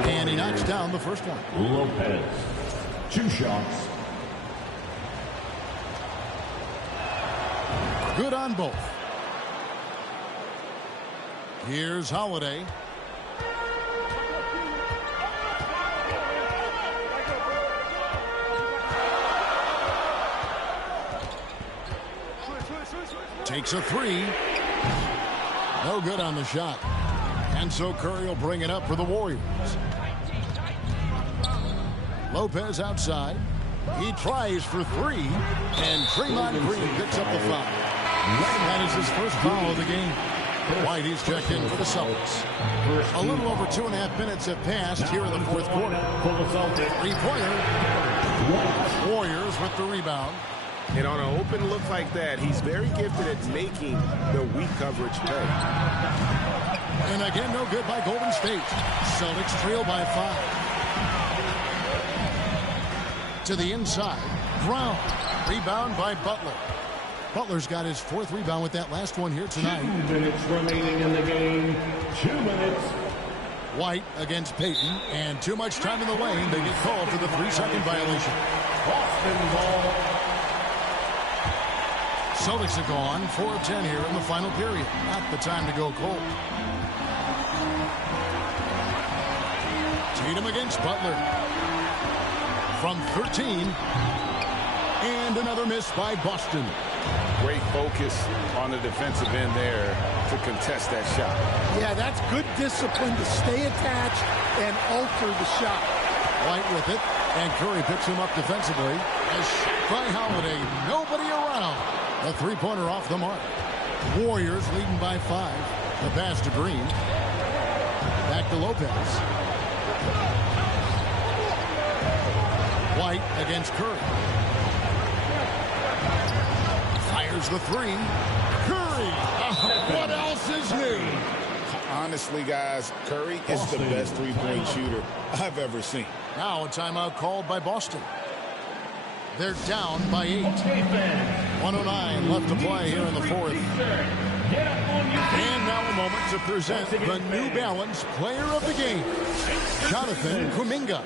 And he knocks down the first one. Lopez. 2 shots. Good on both. Here's Holiday. Takes a 3. No good on the shot. And so Curry will bring it up for the Warriors. Lopez outside. He tries for 3. And Draymond Green picks up the foul. That is his first foul of the game. White, he's checked in for the Celtics. A little over 2.5 minutes have passed here in the fourth quarter. 3-pointer. Warriors with the rebound. And on an open look like that, he's very gifted at making the weak coverage pay. And again, no good by Golden State. Celtics trail by 5. To the inside. Brown. Rebound by Butler. Butler's got his 4th rebound with that last one here tonight. 2 minutes remaining in the game. 2 minutes. White against Payton. And too much time in the lane. They get called for the 3-second violation. Boston ball. Celtics have gone 4 of 10 here in the final period. Not the time to go cold. Tatum against Butler. From 13. And another miss by Boston. Great focus on the defensive end there to contest that shot. Yeah, that's good discipline to stay attached and alter the shot. White with it, and Curry picks him up defensively. A shot by Holiday. Nobody around. A three-pointer off the mark. Warriors leading by 5. The pass to Green. Back to Lopez. White against Curry. Fires the three. Curry! What else is new? Honestly, guys, Curry is the best three-point shooter I've ever seen. Now a timeout called by Boston. They're down by 8. 109 left to play here in the fourth. And now a moment to present the New Balance Player of the Game, Jonathan Kuminga.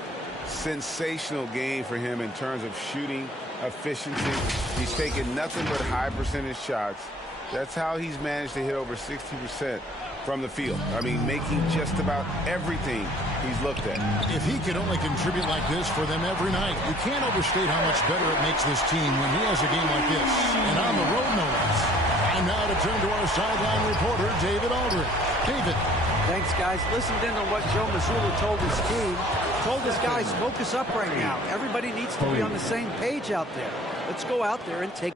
Sensational game for him in terms of shooting efficiency. He's taken nothing but high percentage shots. That's how he's managed to hit over 60% from the field. I mean, making just about everything he's looked at. If he could only contribute like this for them every night, you can't overstate how much better it makes this team when he has a game like this. And on the road, no less. And now to turn to our sideline reporter, David Aldridge. David. Thanks, guys. Listened in on what Joe Mazzulla told his team. Told his guys, focus up right now. Everybody needs to be on the same page out there. Let's go out there and take...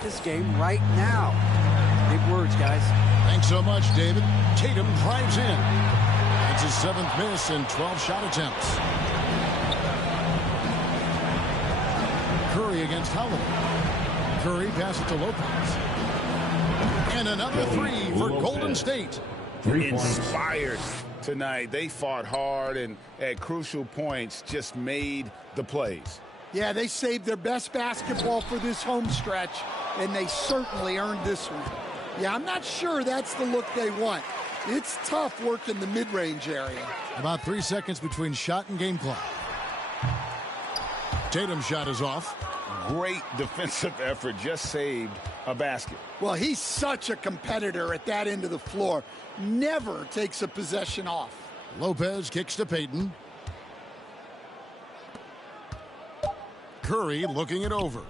this game right now. Big words, guys. Thanks so much, David. Tatum drives in. That's his 7th miss in 12 shot attempts. Curry against Holiday. Curry passes to Lopez. And another three for Golden State. Inspired tonight. They fought hard and at crucial points just made the plays. Yeah, they saved their best basketball for this home stretch, and they certainly earned this one. Yeah, I'm not sure that's the look they want. It's tough working the mid-range area. About 3 seconds between shot and game clock. Tatum's shot is off. Great defensive effort, just saved a basket. Well, he's such a competitor at that end of the floor. Never takes a possession off. Lopez kicks to Payton. Curry looking it over.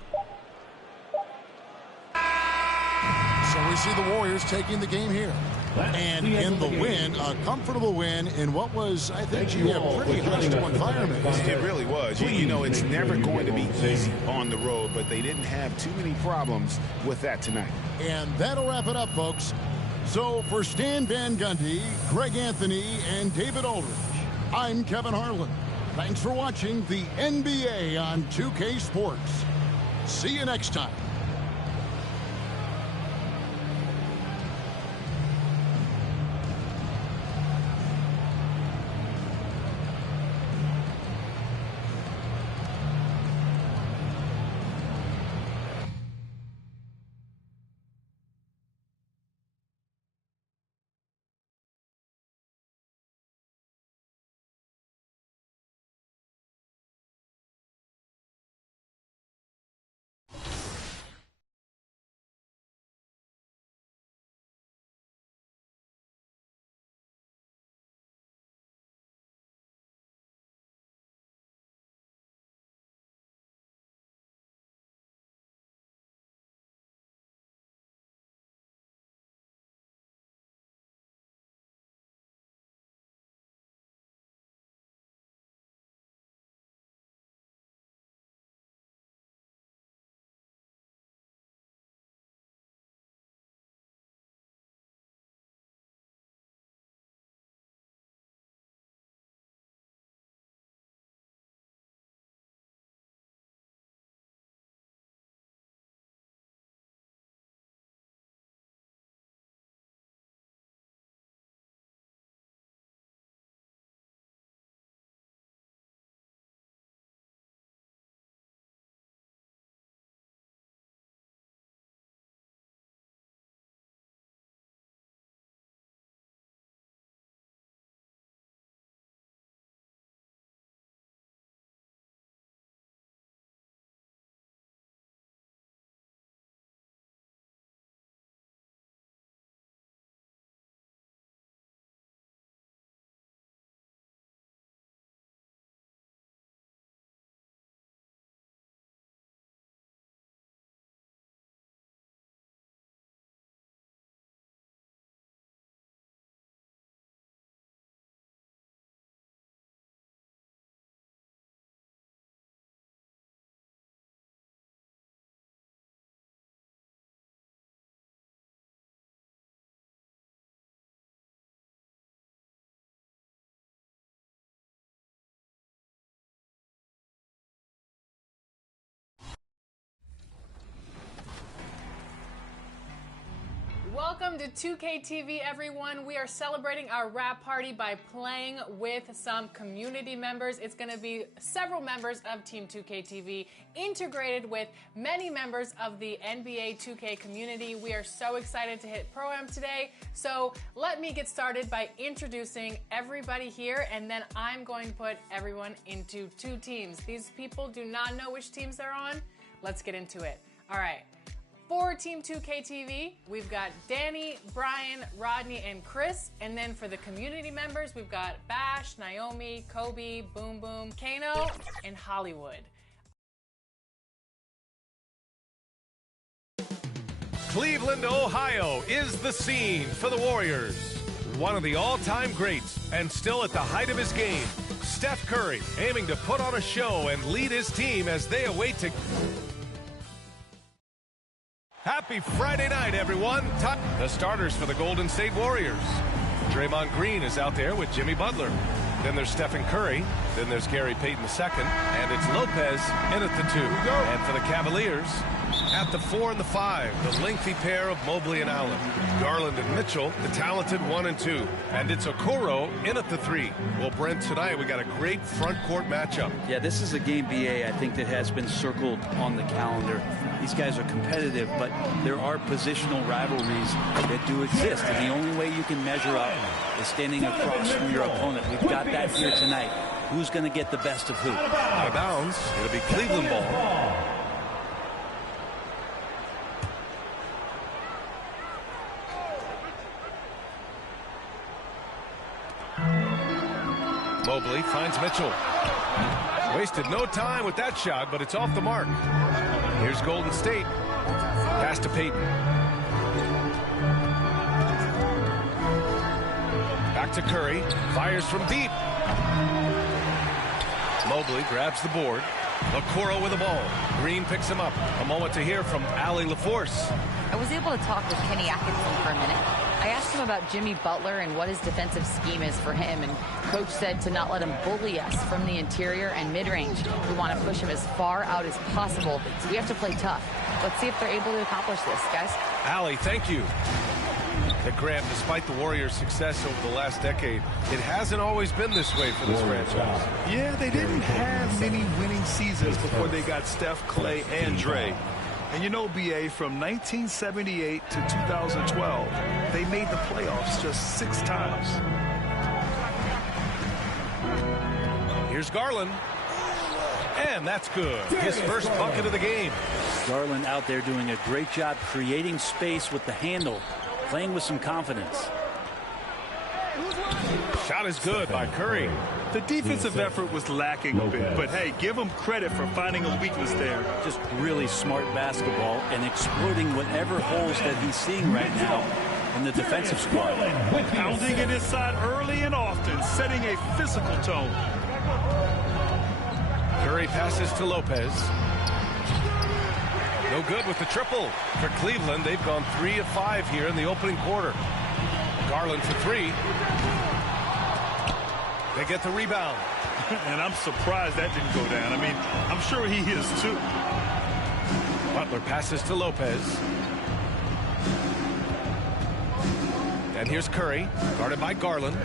So we see the Warriors taking the game here. And in the win, a comfortable win in what was, I think, a pretty hostile environment. It really was. You know, it's never going to be easy on the road, but they didn't have too many problems with that tonight. And that'll wrap it up, folks. So for Stan Van Gundy, Greg Anthony, and David Aldridge, I'm Kevin Harlan. Thanks for watching the NBA on 2K Sports. See you next time. Welcome to 2K TV, everyone. We are celebrating our wrap party by playing with some community members. It's going to be several members of Team 2K TV integrated with many members of the NBA 2K community. We are so excited to hit Pro-Am today. So let me get started by introducing everybody here, and then I'm going to put everyone into two teams. These people do not know which teams they're on. Let's get into it. All right. For Team 2K TV, we've got Danny, Brian, Rodney, and Chris. And then for the community members, we've got Bash, Naomi, Kobe, Boom Boom, Kano, and Hollywood. Cleveland, Ohio is the scene for the Warriors. One of the all-time greats and still at the height of his game, Steph Curry, aiming to put on a show and lead his team as they await to... Happy Friday night, everyone. The starters for the Golden State Warriors. Draymond Green is out there with Jimmy Butler. Then there's Stephen Curry. Then there's Gary Payton II. And it's Lopez in at the 2. And for the Cavaliers, at the 4 and the 5, the lengthy pair of Mobley and Allen. Garland and Mitchell, the talented 1 and 2. And it's Okoro in at the 3. Well, Brent, tonight we got a great front court matchup. Yeah, this is a game, BA, I think, that has been circled on the calendar. These guys are competitive, but there are positional rivalries that do exist. And the only way you can measure up is standing across from your opponent. We've got that here tonight. Who's going to get the best of who? Out of bounds. It'll be Cleveland ball. Mobley finds Mitchell. Wasted no time with that shot, but it's off the mark. Here's Golden State. Pass to Payton. Back to Curry. Fires from deep. Mobley grabs the board. Okoro with the ball. Green picks him up. A moment to hear from Allie LaForce. I was able to talk with Kenny Atkinson for a minute. I asked him about Jimmy Butler and what his defensive scheme is for him, and Coach said to not let him bully us from the interior and mid-range. We want to push him as far out as possible, so we have to play tough. Let's see if they're able to accomplish this, guys. Allie, thank you. Grant, despite the Warriors' success over the last decade, it hasn't always been this way for this franchise. Yeah, they didn't have many winning seasons before they got Steph, Clay, and Dre. And you know, BA, from 1978 to 2012, they made the playoffs just 6 times. Here's Garland. And that's good. His first bucket of the game. Garland out there doing a great job creating space with the handle, playing with some confidence. Shot is good by Curry. The defensive effort was lacking a bit, but hey, give him credit for finding a weakness there. Just really smart basketball and exploiting whatever holes that he's seeing right now in the defensive squad. Pounding it inside early and often, setting a physical tone. Curry passes to Lopez. No good with the triple. For Cleveland, they've gone 3 of 5 here in the opening quarter. Garland for 3. They get the rebound. And I'm surprised that didn't go down. I mean, I'm sure he is too. Butler passes to Lopez. And here's Curry, guarded by Garland.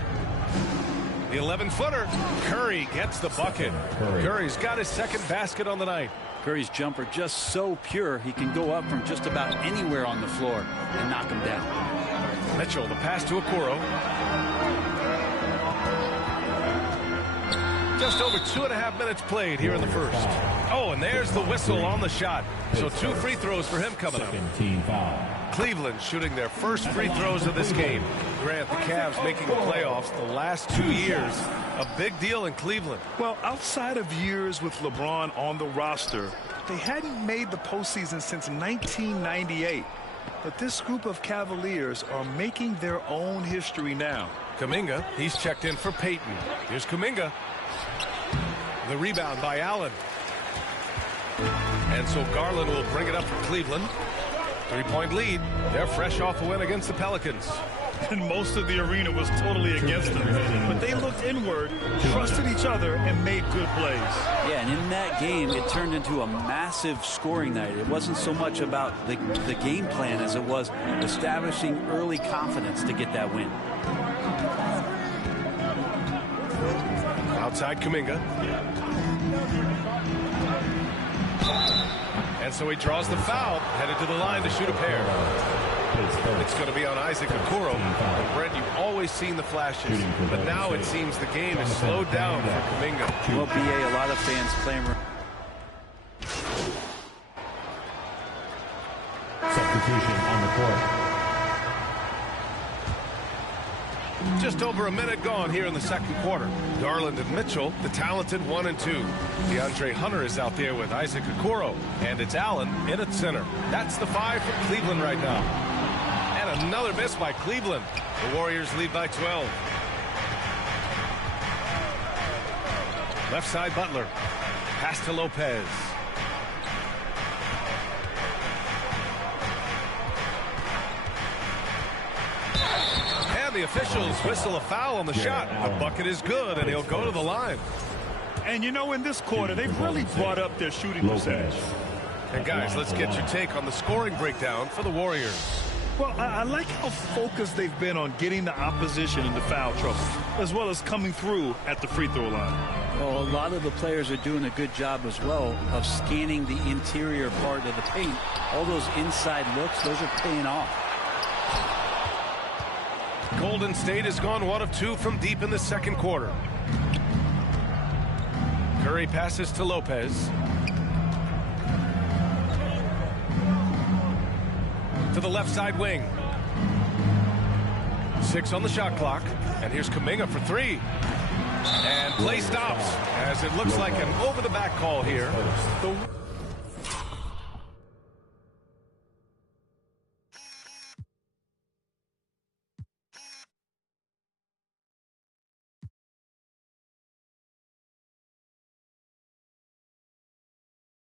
The 11-footer. Curry gets the bucket. Curry's got his second basket on the night. Curry's jumper just so pure, he can go up from just about anywhere on the floor and knock him down. Mitchell, the pass to Okoro. Just over 2.5 minutes played here in the first. Oh, and there's the whistle on the shot. So 2 free throws for him coming up. Cleveland shooting their first free throws of this game. Grant, the Cavs making the playoffs the last 2 years. A big deal in Cleveland. Well, outside of years with LeBron on the roster, they hadn't made the postseason since 1998. But this group of Cavaliers are making their own history now. Kuminga, he's checked in for Payton. Here's Kuminga. The rebound by Allen. And so Garland will bring it up for Cleveland. 3-point lead. They're fresh off a win against the Pelicans. and most of the arena was totally against them. But they looked inward, trusted each other, and made good plays. Yeah, and in that game, it turned into a massive scoring night. It wasn't so much about the game plan as it was establishing early confidence to get that win. Outside Kuminga. And so he draws the foul, headed to the line to shoot a pair. It's going to be on Isaac Okoro. And Brent, you've always seen the flashes, but now it seems the game is slowed down for Kuminga. Well, BA, a lot of fans clamor. Substitution on the court. Just over a minute gone here in the second quarter. Garland and Mitchell, the talented 1 and 2. DeAndre Hunter is out there with Isaac Okoro, and it's Allen in at center. That's the 5 for Cleveland right now. And another miss by Cleveland. The Warriors lead by 12. Left side Butler. Pass to Lopez. The officials whistle a foul on the shot. The bucket is good, and he'll go to the line. And you know, in this quarter, they've really brought up their shooting percentage. And guys, let's get your take on the scoring breakdown for the Warriors. Well, I like how focused they've been on getting the opposition into foul trouble, as well as coming through at the free throw line. Well, a lot of the players are doing a good job as well of scanning the interior part of the paint. All those inside looks, those are paying off. Golden State has gone 1 of 2 from deep in the second quarter. Curry passes to Lopez. To the left side wing. 6 on the shot clock. And here's Kuminga for 3. And play stops as it looks like an over-the-back call here.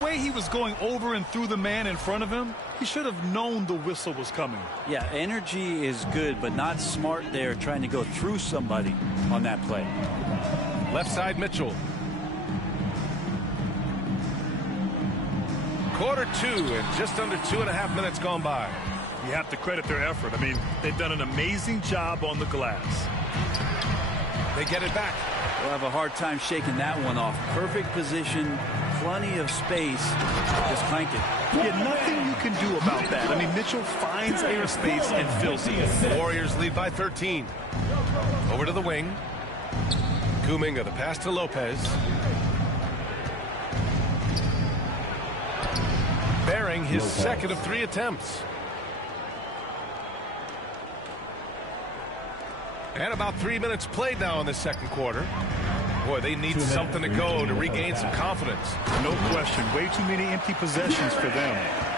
The way he was going over and through the man in front of him, he should have known the whistle was coming. Yeah, energy is good, but not smart there trying to go through somebody on that play. Left side Mitchell. Quarter 2 and just under 2.5 minutes gone by. You have to credit their effort. I mean, they've done an amazing job on the glass. They get it back. We'll have a hard time shaking that one off. Perfect position, plenty of space. Just crank it. Yeah, nothing you can do about that. I mean, Mitchell finds airspace and fills it. The Warriors lead by 13. Over to the wing. Kuminga, the pass to Lopez. Bearing his second of 3 attempts. And about 3 minutes played now in the second quarter. Boy, they need something to go to regain some confidence. No question. Way too many empty possessions for them.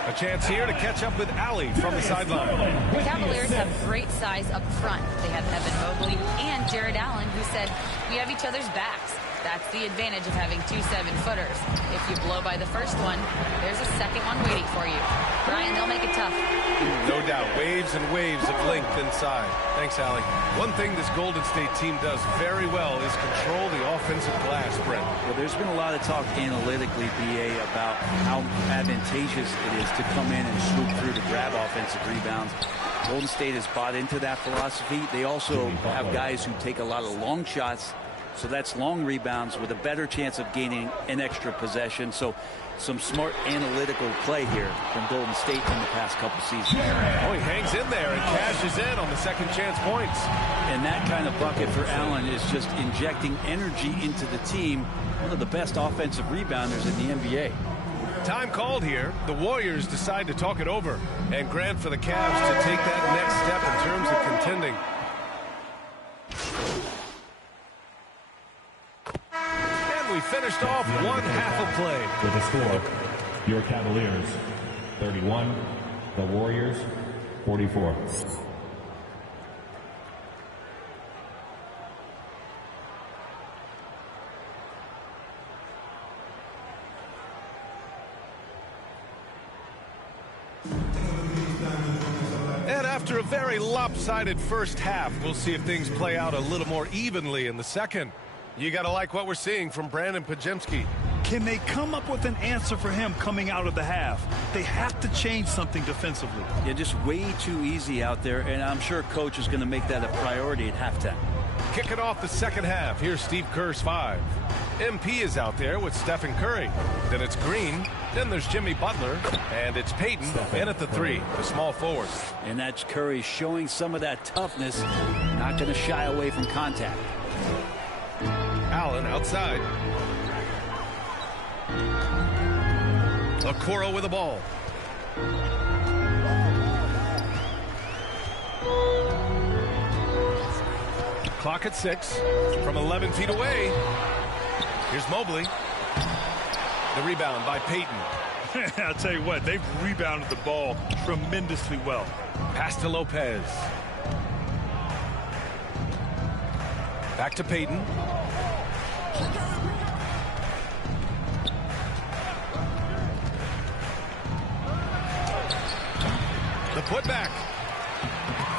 A chance here to catch up with Allie from the sideline. The Cavaliers have great size up front. They have Evan Mobley and Jared Allen, who said, "We have each other's backs." That's the advantage of having 2 7-footers. If you blow by the first one, there's a second one waiting for you. Brian, they'll make it tough. No doubt. Waves and waves of length inside. Thanks, Allie. One thing this Golden State team does very well is control the offensive glass, Brent. Well, there's been a lot of talk analytically, BA, about how advantageous it is to come in and swoop through to grab offensive rebounds. Golden State has bought into that philosophy. They also have guys who take a lot of long shots. So that's long rebounds with a better chance of gaining an extra possession. So some smart analytical play here from Golden State in the past couple seasons. Oh, he hangs in there and cashes in on the second chance points. And that kind of bucket for Allen is just injecting energy into the team. One of the best offensive rebounders in the NBA. Time called here. The Warriors decide to talk it over and grant for the Cavs to take that next step in terms of contending. We finished off one half of play. With a score, your Cavaliers 31, the Warriors 44. And after a very lopsided first half. We'll see if things play out a little more evenly in the second. You got to like what we're seeing from Brandon Podziemski. Can they come up with an answer for him coming out of the half? They have to change something defensively. Yeah, just way too easy out there, and I'm sure Coach is going to make that a priority at halftime. Kicking off the second half, here's Steve Kerr's 5. MP is out there with Stephen Curry. Then it's Green. Then there's Jimmy Butler. And it's Payton in at the 3, the small forward. And that's Curry showing some of that toughness, not going to shy away from contact. Allen outside. Okoro with the ball. Clock at 6 from 11 feet away. Here's Mobley. The rebound by Payton. I'll tell you what, they've rebounded the ball tremendously well. Pass to Lopez. Back to Payton. The putback.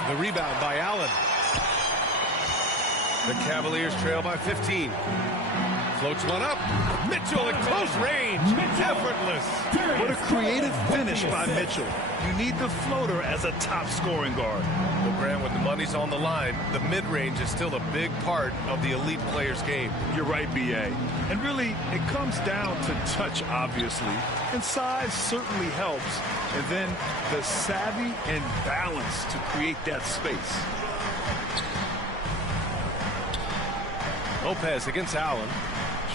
The rebound by Allen. The Cavaliers trail by 15. Floats one up. Mitchell at close range. Effortless. What a creative finish by Mitchell. You need the floater as a top scoring guard. Well, Grant, when the money's on the line, the mid-range is still a big part of the elite player's game. You're right, B.A. And really, it comes down to touch, obviously. And size certainly helps. And then the savvy and balance to create that space. Lopez against Allen.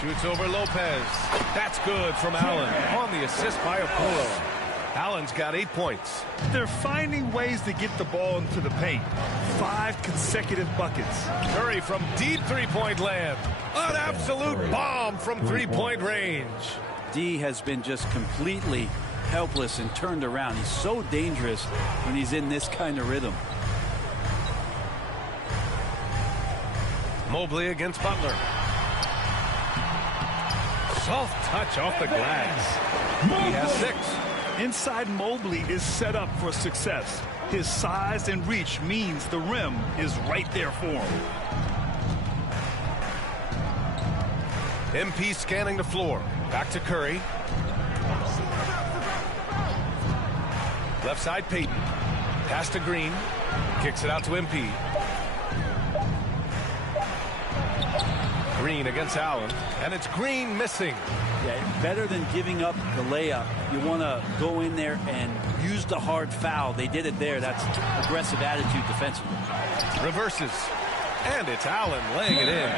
Shoots over Lopez. That's good from Allen on the assist by Okoro. Allen's got 8 points. They're finding ways to get the ball into the paint. 5 consecutive buckets. Curry from deep three-point land. An absolute bomb from three-point range. D has been just completely helpless and turned around. He's so dangerous when he's in this kind of rhythm. Mobley against Butler. Soft touch off the glass. He has 6. Inside Mobley is set up for success. His size and reach means the rim is right there for him. MP scanning the floor. Back to Curry. Left side Payton. Pass to Green. Kicks it out to MP. Green against Allen, and it's Green missing. Yeah, better than giving up the layup. You want to go in there and use the hard foul. They did it there. That's aggressive attitude defensively. Reverses, and it's Allen laying it in.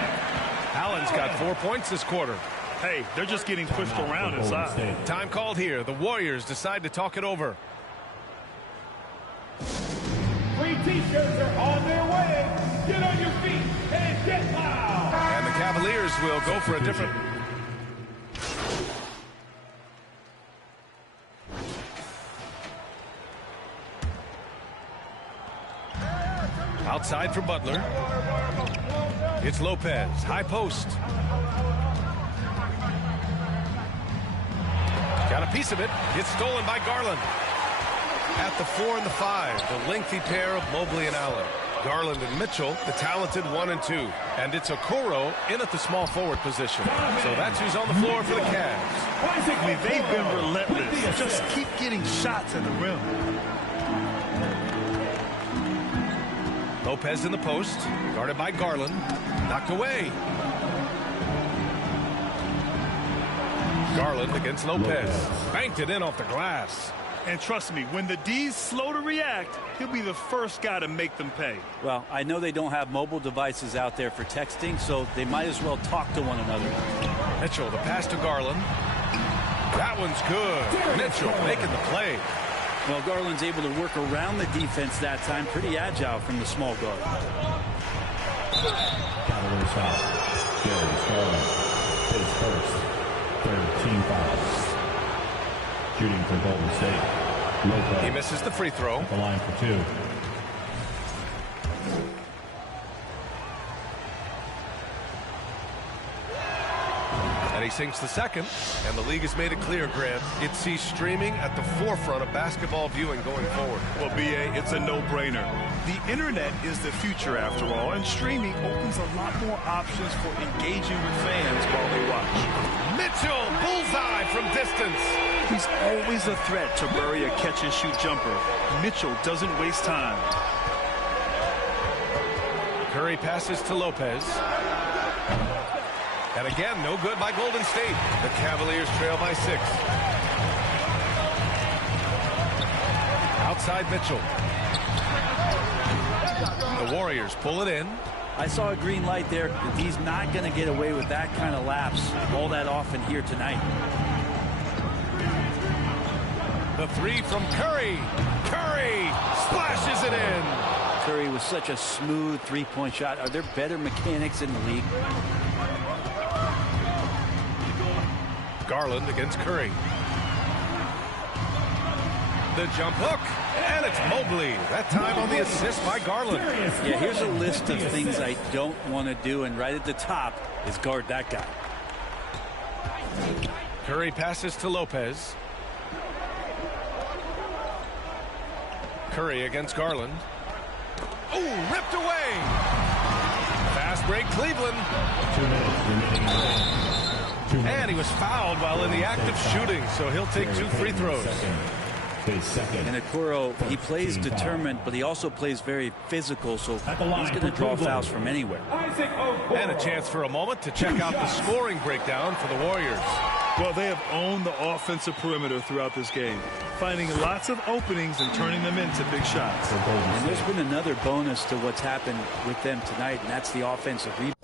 Allen's got 4 points this quarter. Hey, they're just getting pushed around inside. Time called here. The Warriors decide to talk it over. Free t-shirts are on their way. Get on your feet and get loud. And the Cavaliers will go for a different... Outside for Butler. It's Lopez. High post. Got a piece of it. It's stolen by Garland. At the 4 and the 5, the lengthy pair of Mobley and Allen. Garland and Mitchell, the talented 1 and 2. And it's Okoro in at the small forward position. So that's who's on the floor for the Cavs. Basically, they've been relentless. Just keep getting shots at the rim. Lopez in the post, guarded by Garland. Knocked away. Garland against Lopez. Banked it in off the glass. And trust me, when the D's slow to react, he'll be the first guy to make them pay. Well, I know they don't have mobile devices out there for texting, so they might as well talk to one another. Mitchell, the pass to Garland. That one's good. Mitchell making the play. Well, Garland's able to work around the defense that time. Pretty agile from the small guard. Cavaliers foul. Darius Garland. His first. Third team foul. Shooting for Golden State. Lopez. He misses the free throw. At the line for 2. And he sinks the second. And the league has made it clear, Grant, it sees streaming at the forefront of basketball viewing going forward. Well, B.A., it's a no-brainer. The internet is the future after all, and streaming opens a lot more options for engaging with fans while they watch. Mitchell, bullseye from distance. He's always a threat to bury a catch-and-shoot jumper. Mitchell doesn't waste time. Curry passes to Lopez. And again, no good by Golden State. The Cavaliers trail by 6. Outside Mitchell. The Warriors pull it in. I saw a green light there. He's not going to get away with that kind of lapse all that often here tonight. The 3 from Curry. Curry splashes it in. Curry was such a smooth three-point shot. Are there better mechanics in the league? Garland against Curry. The jump hook, and it's Mobley. That time on the assist by Garland. Yeah, here's a list of things I don't want to do, and right at the top is guard that guy. Curry passes to Lopez. Curry against Garland. Oh, ripped away. Fast break, Cleveland. 2 minutes remaining. And he was fouled while in the act of shooting, so he'll take 2 free throws. And Okoro, he plays determined, but he also plays very physical, so he's going to draw fouls from anywhere. And a chance for a moment to check out the scoring breakdown for the Warriors. Well, they have owned the offensive perimeter throughout this game, finding lots of openings and turning them into big shots. And there's been another bonus to what's happened with them tonight, and that's the offensive rebound.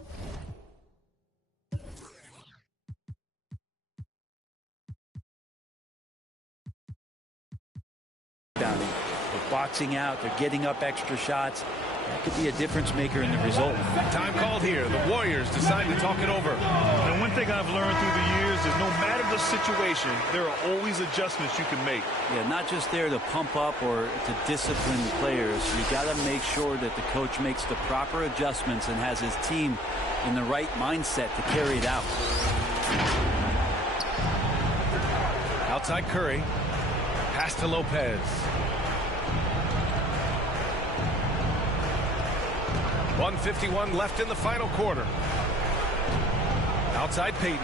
They're boxing out, they're getting up extra shots. That could be a difference maker in the result. Time called here. The Warriors decide to talk it over. And one thing I've learned through the years is no matter the situation, there are always adjustments you can make. Yeah, not just there to pump up or to discipline players. You got to make sure that the coach makes the proper adjustments and has his team in the right mindset to carry it out. Outside Curry. Pass to Lopez. 1:51 left in the final quarter. Outside Payton.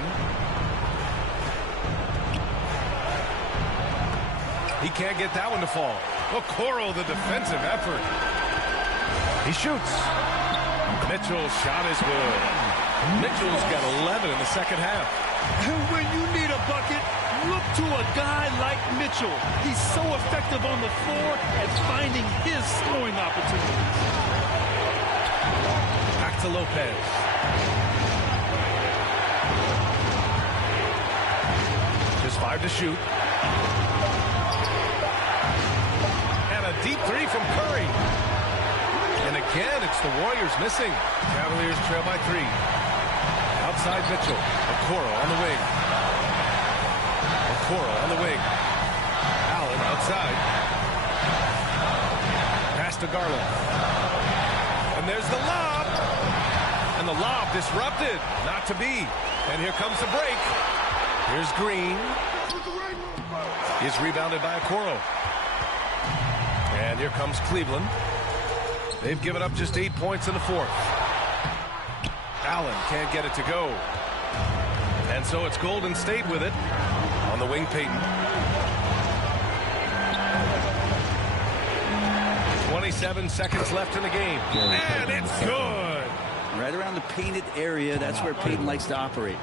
He can't get that one to fall. Okoro, the defensive effort. He shoots. Mitchell's shot is good. Mitchell's got 11 in the second half. And when you need a bucket, look to a guy like Mitchell. He's so effective on the floor at finding his scoring opportunities. Back to Lopez. Just 5 to shoot. And a deep 3 from Curry. And again, it's the Warriors missing. Cavaliers trail by 3. Outside Mitchell. Okoro on the wing. Okoro on the wing. Allen outside. Pass to Garland. And there's the lob. And the lob disrupted. Not to be. And here comes the break. Here's Green. He's rebounded by Okoro. And here comes Cleveland. They've given up just 8 points in the fourth. Allen can't get it to go. And so it's Golden State with it. On the wing, Payton. 27 seconds left in the game. And it's good. Right around the painted area, that's where Payton likes to operate.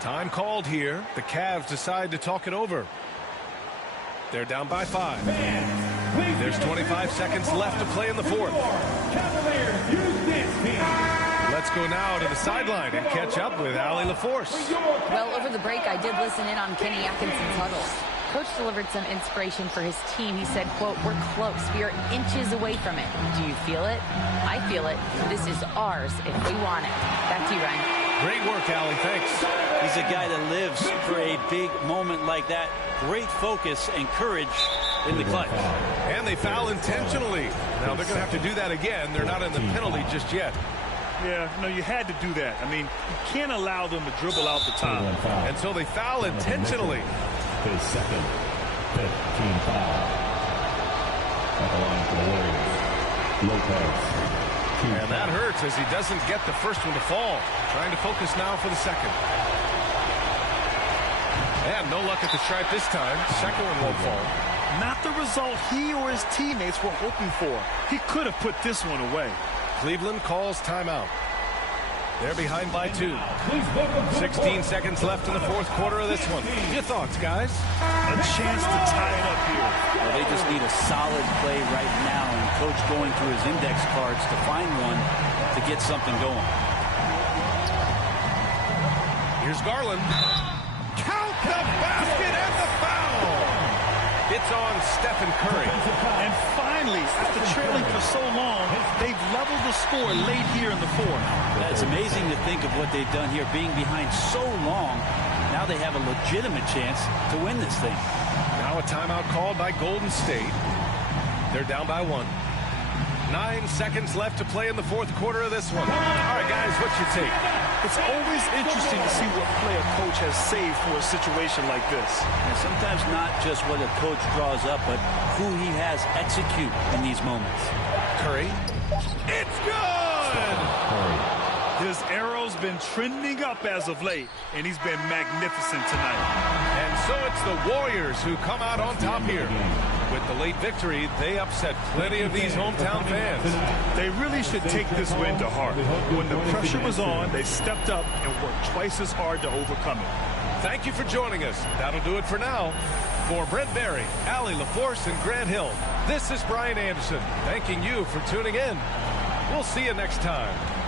Time called here. The Cavs decide to talk it over. They're down by 5. There's 25 seconds left to play in the fourth. Let's go now to the sideline and catch up with Allie LaForce. Well, over the break, I did listen in on Kenny Atkinson's huddle. Coach delivered some inspiration for his team. He said, quote, "We're close. We are inches away from it. Do you feel it? I feel it. This is ours if we want it." Back to you, Ryan. Great work, Allie. Thanks. He's a guy that lives for a big moment like that. Great focus and courage in the clutch. And they foul intentionally. Now they're going to have to do that again. They're not in the penalty just yet. Yeah, no, you had to do that. I mean, you can't allow them to dribble out the top. And so they foul intentionally. His second, 15 foul. At the line for the Warriors. Lopez. And that hurts as he doesn't get the first one to fall. Trying to focus now for the second. And no luck at the stripe this time. Second one won't fall. Not the result he or his teammates were hoping for. He could have put this one away. Cleveland calls timeout. They're behind by 2. 16 seconds left in the fourth quarter of this one. Your thoughts, guys? A chance to tie it up here. Well, they just need a solid play right now, and Coach going through his index cards to find one to get something going. Here's Garland. Count the basket and the foul. It's on Stephen Curry. And finally, after trailing for so long, they've leveled the score late here in the fourth. It's amazing to think of what they've done here, being behind so long. Now they have a legitimate chance to win this thing. Now a timeout called by Golden State. They're down by 1. 9 seconds left to play in the fourth quarter of this one. All right, guys, what's your take? It's always interesting to see what play a coach has saved for a situation like this. And sometimes not just what a coach draws up, but who he has execute in these moments. Curry. It's good! His arrow's been trending up as of late, and he's been magnificent tonight. And so it's the Warriors who come out on top here. With the late victory, they upset plenty of these hometown fans. They really should take this win to heart. When the pressure was on, they stepped up and worked twice as hard to overcome it. Thank you for joining us. That'll do it for now. For Brent Barry, Allie LaForce, and Grant Hill, this is Brian Anderson, thanking you for tuning in. We'll see you next time.